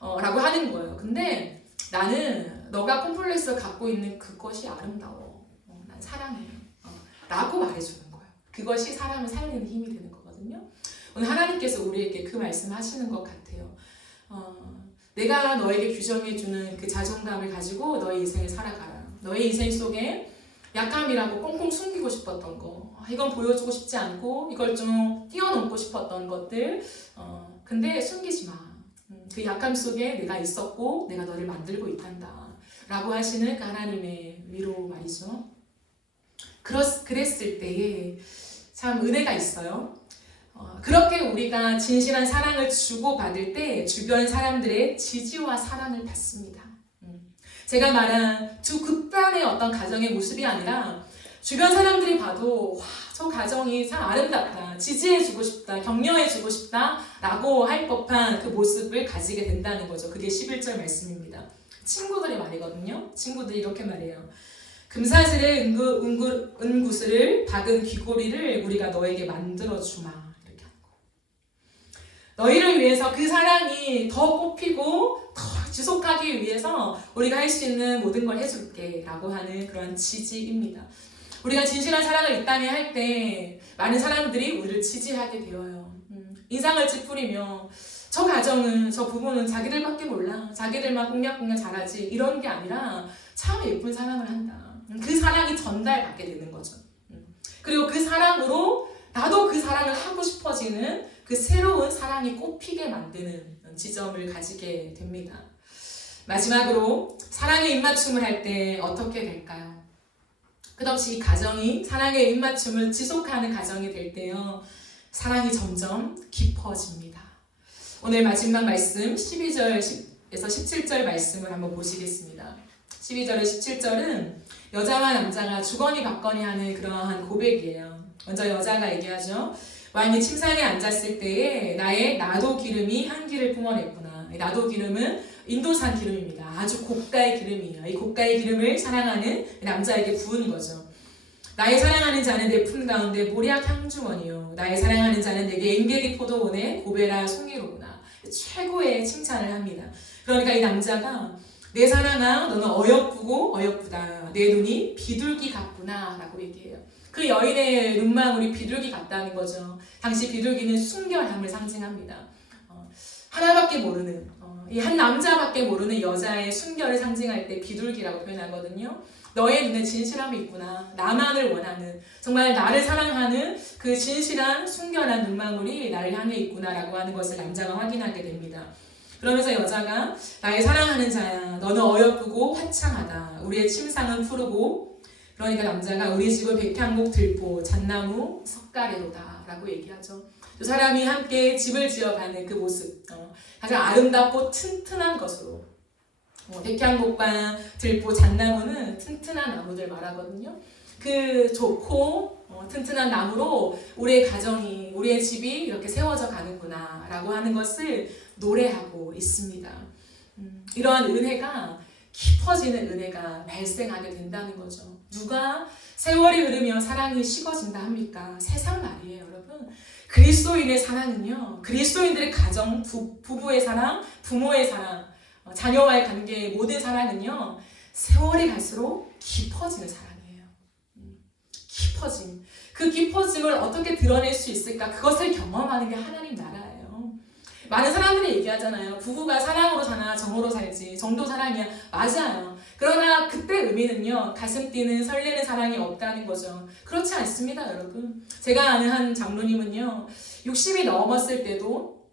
라고 하는 거예요. 근데 나는 너가 콤플렉스를 갖고 있는 그것이 아름다워. 난 사랑해. 라고 말해주는 거예요. 그것이 사람을 살리는 힘이 되는 거거든요. 오늘 하나님께서 우리에게 그 말씀 하시는 것 같아요. 내가 너에게 규정해주는 그 자존감을 가지고 너의 인생을 살아가라. 너의 인생 속에 약함이라고 꽁꽁 숨기고 싶었던 거, 이건 보여주고 싶지 않고 이걸 좀 뛰어넘고 싶었던 것들, 근데 숨기지 마. 그 약함 속에 내가 있었고 내가 너를 만들고 있단다 라고 하시는 그 하나님의 위로 말이죠. 그랬을 때에 참 은혜가 있어요. 그렇게 우리가 진실한 사랑을 주고받을 때 주변 사람들의 지지와 사랑을 받습니다. 제가 말한 두 극단의 어떤 가정의 모습이 아니라 주변 사람들이 봐도 와, 저 가정이 참 아름답다, 지지해주고 싶다, 격려해주고 싶다 라고 할 법한 그 모습을 가지게 된다는 거죠. 그게 11절 말씀입니다. 친구들의 말이거든요. 친구들이 이렇게 말해요. 금사슬에 은구슬을 박은 귀고리를 우리가 너에게 만들어주마. 이렇게 하고, 너희를 위해서 그 사랑이 더 꽃피고 더 지속하기 위해서 우리가 할 수 있는 모든 걸 해줄게 라고 하는 그런 지지입니다. 우리가 진실한 사랑을 이 땅에 할 때 많은 사람들이 우리를 지지하게 되어요. 인상을 찌푸리며 저 가정은, 저 부부는 자기들밖에 몰라, 자기들만 공략공략 잘하지 이런 게 아니라 참 예쁜 사랑을 한다. 그 사랑이 전달받게 되는 거죠. 그리고 그 사랑으로 나도 그 사랑을 하고 싶어지는 그 새로운 사랑이 꽃피게 만드는 지점을 가지게 됩니다. 마지막으로 사랑의 입맞춤을 할 때 어떻게 될까요? 끝없이 이 가정이 사랑의 입맞춤을 지속하는 가정이 될 때요, 사랑이 점점 깊어집니다. 오늘 마지막 말씀 12절에서 17절 말씀을 한번 보시겠습니다. 12절에 17절은 여자와 남자가 주거니 받거니 하는 그러한 고백이에요. 먼저 여자가 얘기하죠. 왕이 침상에 앉았을 때에 나의 나도 기름이 향기를 뿜어냈구나. 나도 기름은 인도산 기름입니다. 아주 고가의 기름이에요. 이 고가의 기름을 사랑하는 남자에게 부은 거죠. 나의 사랑하는 자는 내 품 가운데 모략 향주원이요. 나의 사랑하는 자는 내게 엔게디 포도원의 고베라 송이로구나. 최고의 칭찬을 합니다. 그러니까 이 남자가 내 사랑아 너는 어여쁘고 어여쁘다. 내 눈이 비둘기 같구나 라고 얘기해요. 그 여인의 눈망울이 비둘기 같다는 거죠. 당시 비둘기는 순결함을 상징합니다. 하나밖에 모르는, 이 한 남자밖에 모르는 여자의 순결을 상징할 때 비둘기라고 표현하거든요. 너의 눈에 진실함이 있구나. 나만을 원하는, 정말 나를 사랑하는 그 진실한 순결한 눈망울이 나를 향해 있구나라고 하는 것을 남자가 확인하게 됩니다. 그러면서 여자가 나의 사랑하는 자야, 너는 어여쁘고 화창하다. 우리의 침상은 푸르고, 그러니까 남자가 우리 집은 백향목 들보 잣나무 석가래로다 라고 얘기하죠. 두 사람이 함께 집을 지어가는 그 모습, 가장 아름답고 튼튼한 것으로, 백향목과 들보 잣나무는 튼튼한 나무들 말하거든요. 그 좋고 튼튼한 나무로 우리의 가정이, 우리의 집이 이렇게 세워져 가는구나 라고 하는 것을 노래하고 있습니다. 이러한 은혜가 깊어지는 은혜가 발생하게 된다는 거죠. 누가 세월이 흐르며 사랑이 식어진다 합니까? 세상 말이에요, 여러분. 그리스도인의 사랑은요, 그리스도인들의 가정, 부부의 사랑, 부모의 사랑, 자녀와의 관계의 모든 사랑은요, 세월이 갈수록 깊어지는 사랑이에요. 깊어짐. 그 깊어짐을 어떻게 드러낼 수 있을까? 그것을 경험하는 게 하나님 나라예요. 많은 사람들이 얘기하잖아요. 부부가 사랑으로 사나 정으로 살지. 정도 사랑이야. 맞아요. 그러나 그때 의미는요, 가슴 뛰는 설레는 사랑이 없다는 거죠. 그렇지 않습니다, 여러분. 제가 아는 한 장로님은요, 60이 넘었을 때도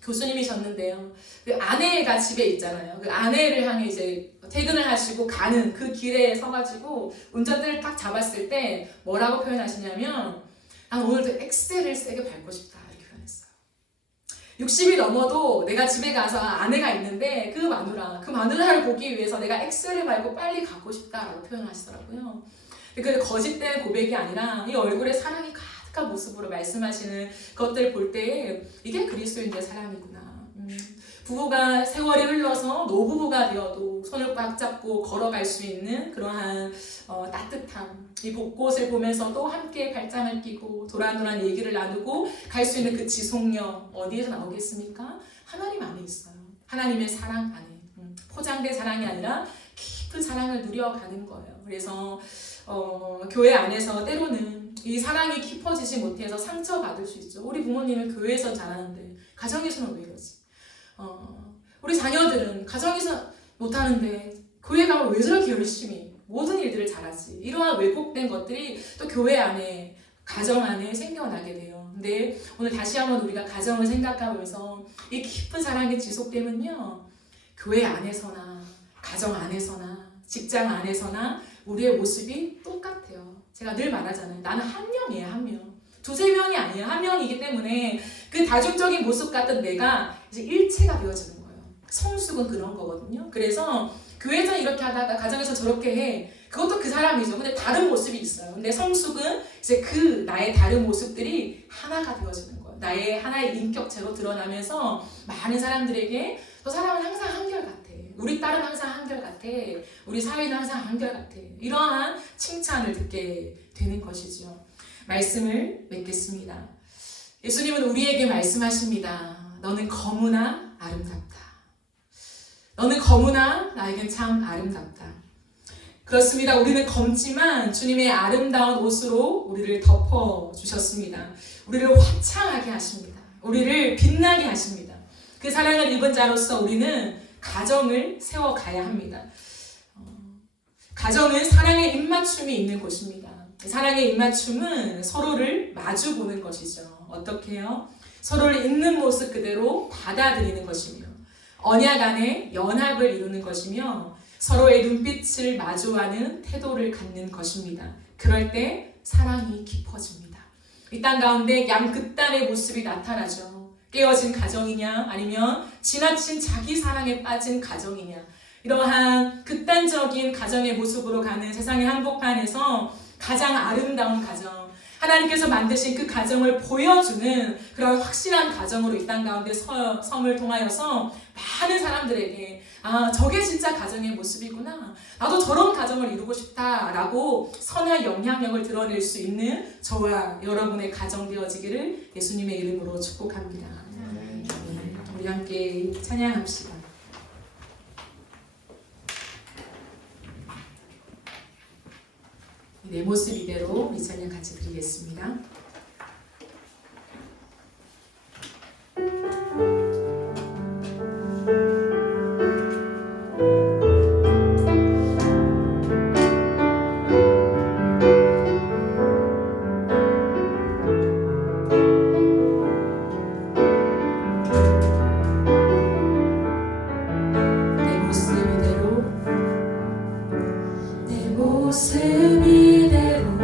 교수님이셨는데요. 그 아내가 집에 있잖아요. 그 아내를 향해 이제 퇴근을 하시고 가는 그 길에 서가지고 운전대를 딱 잡았을 때 뭐라고 표현하시냐면, 난 오늘도 엑셀을 세게 밟고 싶다, 이렇게 표현했어요. 60이 넘어도 내가 집에 가서 아내가 있는데 그 마누라를 보기 위해서 내가 엑셀을 밟고 빨리 가고 싶다라고 표현하시더라고요. 그 거짓된 고백이 아니라 이 얼굴에 사랑이 가득한 모습으로 말씀하시는 것들 볼 때 이게 그리스도인의 사랑이구나. 부부가 세월이 흘러서 노부부가 되어도 손을 꽉 잡고 걸어갈 수 있는 그러한 따뜻함, 이 벚꽃을 보면서도 함께 발장을 끼고 도란도란 얘기를 나누고 갈 수 있는 그 지속력 어디에서 나오겠습니까? 하나님 안에 있어요. 하나님의 사랑 안에. 포장된 사랑이 아니라 깊은 사랑을 누려가는 거예요. 그래서 교회 안에서 때로는 이 사랑이 깊어지지 못해서 상처받을 수 있죠. 우리 부모님은 교회에서 잘하는데 가정에서는 왜 이러지? 우리 자녀들은 가정에서 못하는데 교회 가면 왜 저렇게 열심히 모든 일들을 잘하지? 이러한 왜곡된 것들이 또 교회 안에, 가정 안에 생겨나게 돼요. 근데 오늘 다시 한번 우리가 가정을 생각하면서 이 깊은 사랑이 지속되면요, 교회 안에서나 가정 안에서나 직장 안에서나 우리의 모습이 똑같아요. 제가 늘 말하잖아요. 나는 한 명이에요, 한 명. 두세 명이 아니에요. 한 명이기 때문에 그 다중적인 모습 같은 내가 이제 일체가 되어지는 거예요. 성숙은 그런 거거든요. 그래서 교회에서 이렇게 하다가 가정에서 저렇게 해. 그것도 그 사람이죠. 근데 다른 모습이 있어요. 근데 성숙은 이제 그 나의 다른 모습들이 하나가 되어지는 거예요. 나의 하나의 인격체로 드러나면서 많은 사람들에게 저 사람은 항상 한결같아. 우리 딸은 항상 한결같아. 우리 사위는 항상 한결같아. 이러한 칭찬을 듣게 되는 것이죠. 말씀을 맺겠습니다. 예수님은 우리에게 말씀하십니다. 너는 거무나 아름답다. 너는 거무나 나에겐 참 아름답다. 그렇습니다. 우리는 검지만 주님의 아름다운 옷으로 우리를 덮어주셨습니다. 우리를 화창하게 하십니다. 우리를 빛나게 하십니다. 그 사랑을 입은 자로서 우리는 가정을 세워가야 합니다. 가정은 사랑의 입맞춤이 있는 곳입니다. 사랑의 입맞춤은 서로를 마주보는 것이죠. 어떻게 해요? 서로를 있는 모습 그대로 받아들이는 것이며 언약 안에 연합을 이루는 것이며 서로의 눈빛을 마주하는 태도를 갖는 것입니다. 그럴 때 사랑이 깊어집니다. 이 땅 가운데 양극단의 모습이 나타나죠. 깨어진 가정이냐 아니면 지나친 자기 사랑에 빠진 가정이냐, 이러한 극단적인 가정의 모습으로 가는 세상의 한복판에서 가장 아름다운 가정, 하나님께서 만드신 그 가정을 보여주는 그런 확실한 가정으로 이 땅 가운데 섬을 통하여서 많은 사람들에게 저게 진짜 가정의 모습이구나, 나도 저런 가정을 이루고 싶다라고 선한 영향력을 드러낼 수 있는 저와 여러분의 가정 되어지기를 예수님의 이름으로 축복합니다. 우리 함께 찬양합시다. 내 모습 이대로 이 찬양 같이 드리겠습니다. 내 모습 이대로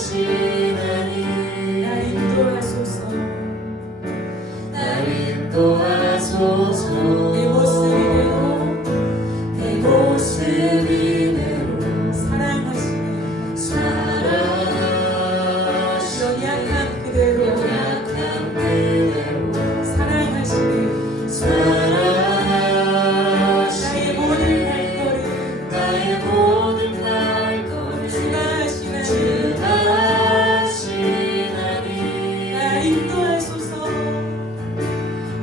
주하시나니 날 인도하소서. 날 인도하소서 내 모습 이대로 내 모습 이대로 사랑하시네. 사랑하시네 연약한 그대로 연약한 그대로 사랑하시네. 사랑하시네 나의 모든 발걸음 나의 모든 발걸음 주가 하시나니 주가 하시나니 날 인도하소서.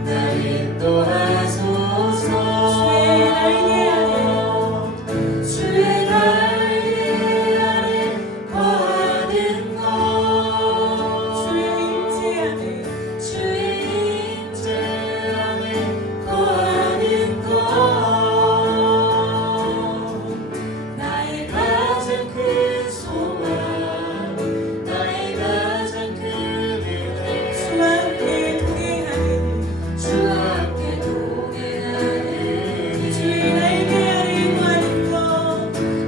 날 인도하소서 주의 날개 아래 거하는 것 주의 임재 안에 주의 임재 안에 거하는 것 나의 가장 큰 소망 나의 가장 큰 은혜 주와 함께 동행하는 주와 함께 동행하는 주의 날개 아래 거하는 것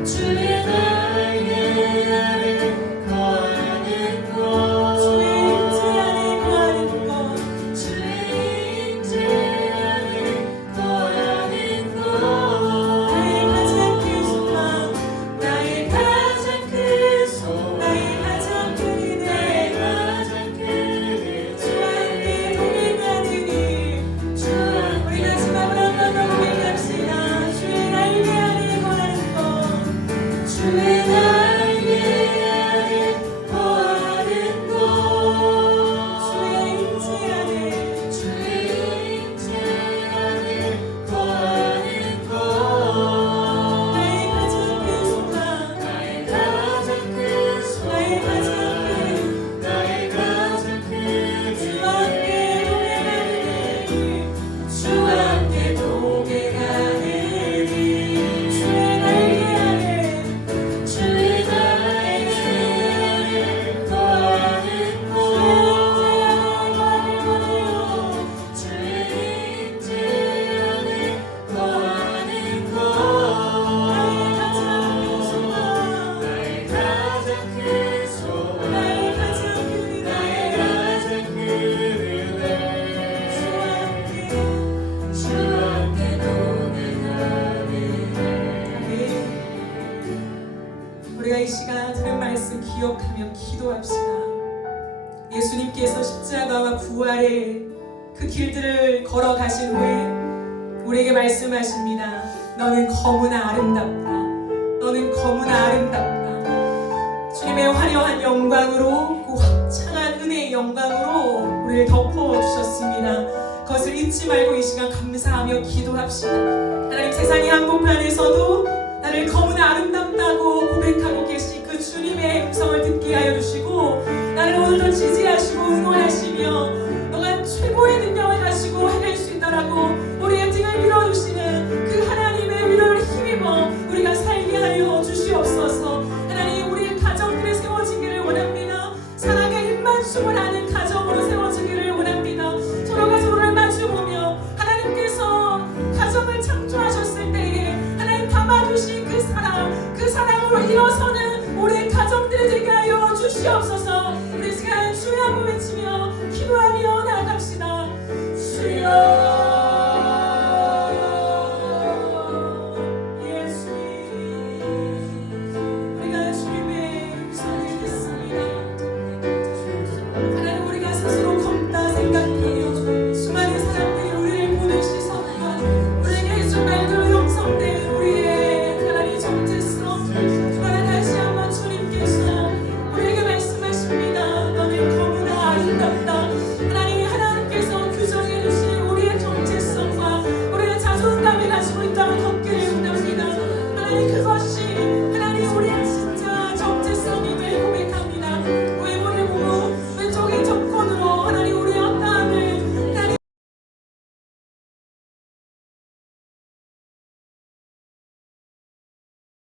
주의 날개 아래 거하는 것 주의 임재 안에 거하는 것 주의 임재 안에 거하는 것 나의 가장 큰 소망 나의 가장 큰 소망 나의 가장 큰 은혜 가장 큰 은혜 주와 함께 동행하느니 주와 우리 마지막으로 한 번 더 고백합시다. 주의 날개 아래 거하는 것 주의 날개 아래 거하는 것 주의 임재 안에 주의 임재 안에 거하는 것 나의 가장 큰 소망 나의 가장 큰 소망 나의 가장 큰 나의 가장 큰 주와 함께 동행하느니 주와 함께 동행하느니 주의 날개 아래 주의 날개 아래 거하는 것 주의 임재 안에 거하는 것 나의 가장 큰 소망 나의 가장 큰 은혜 주와 함께 동행하느니 우리가 이 시간 들은 말씀 기억하며 기도합시다. 예수님께서 십자가와 부활의 그 길들을 걸어가신 후에 우리에게 말씀하십니다. 너는 너무나 아름답다. 너는 너무나 아름답다. 주님의 화려한 영광으로 그 확창한 은혜의 영광으로 우리를 덮어주셨습니다. 그것을 잊지 말고 이 시간 감사하며 기도합시다. 하나님, 세상의 한복판에서도 나를 너무나 아름답다고 고백하고 계신 그 주님의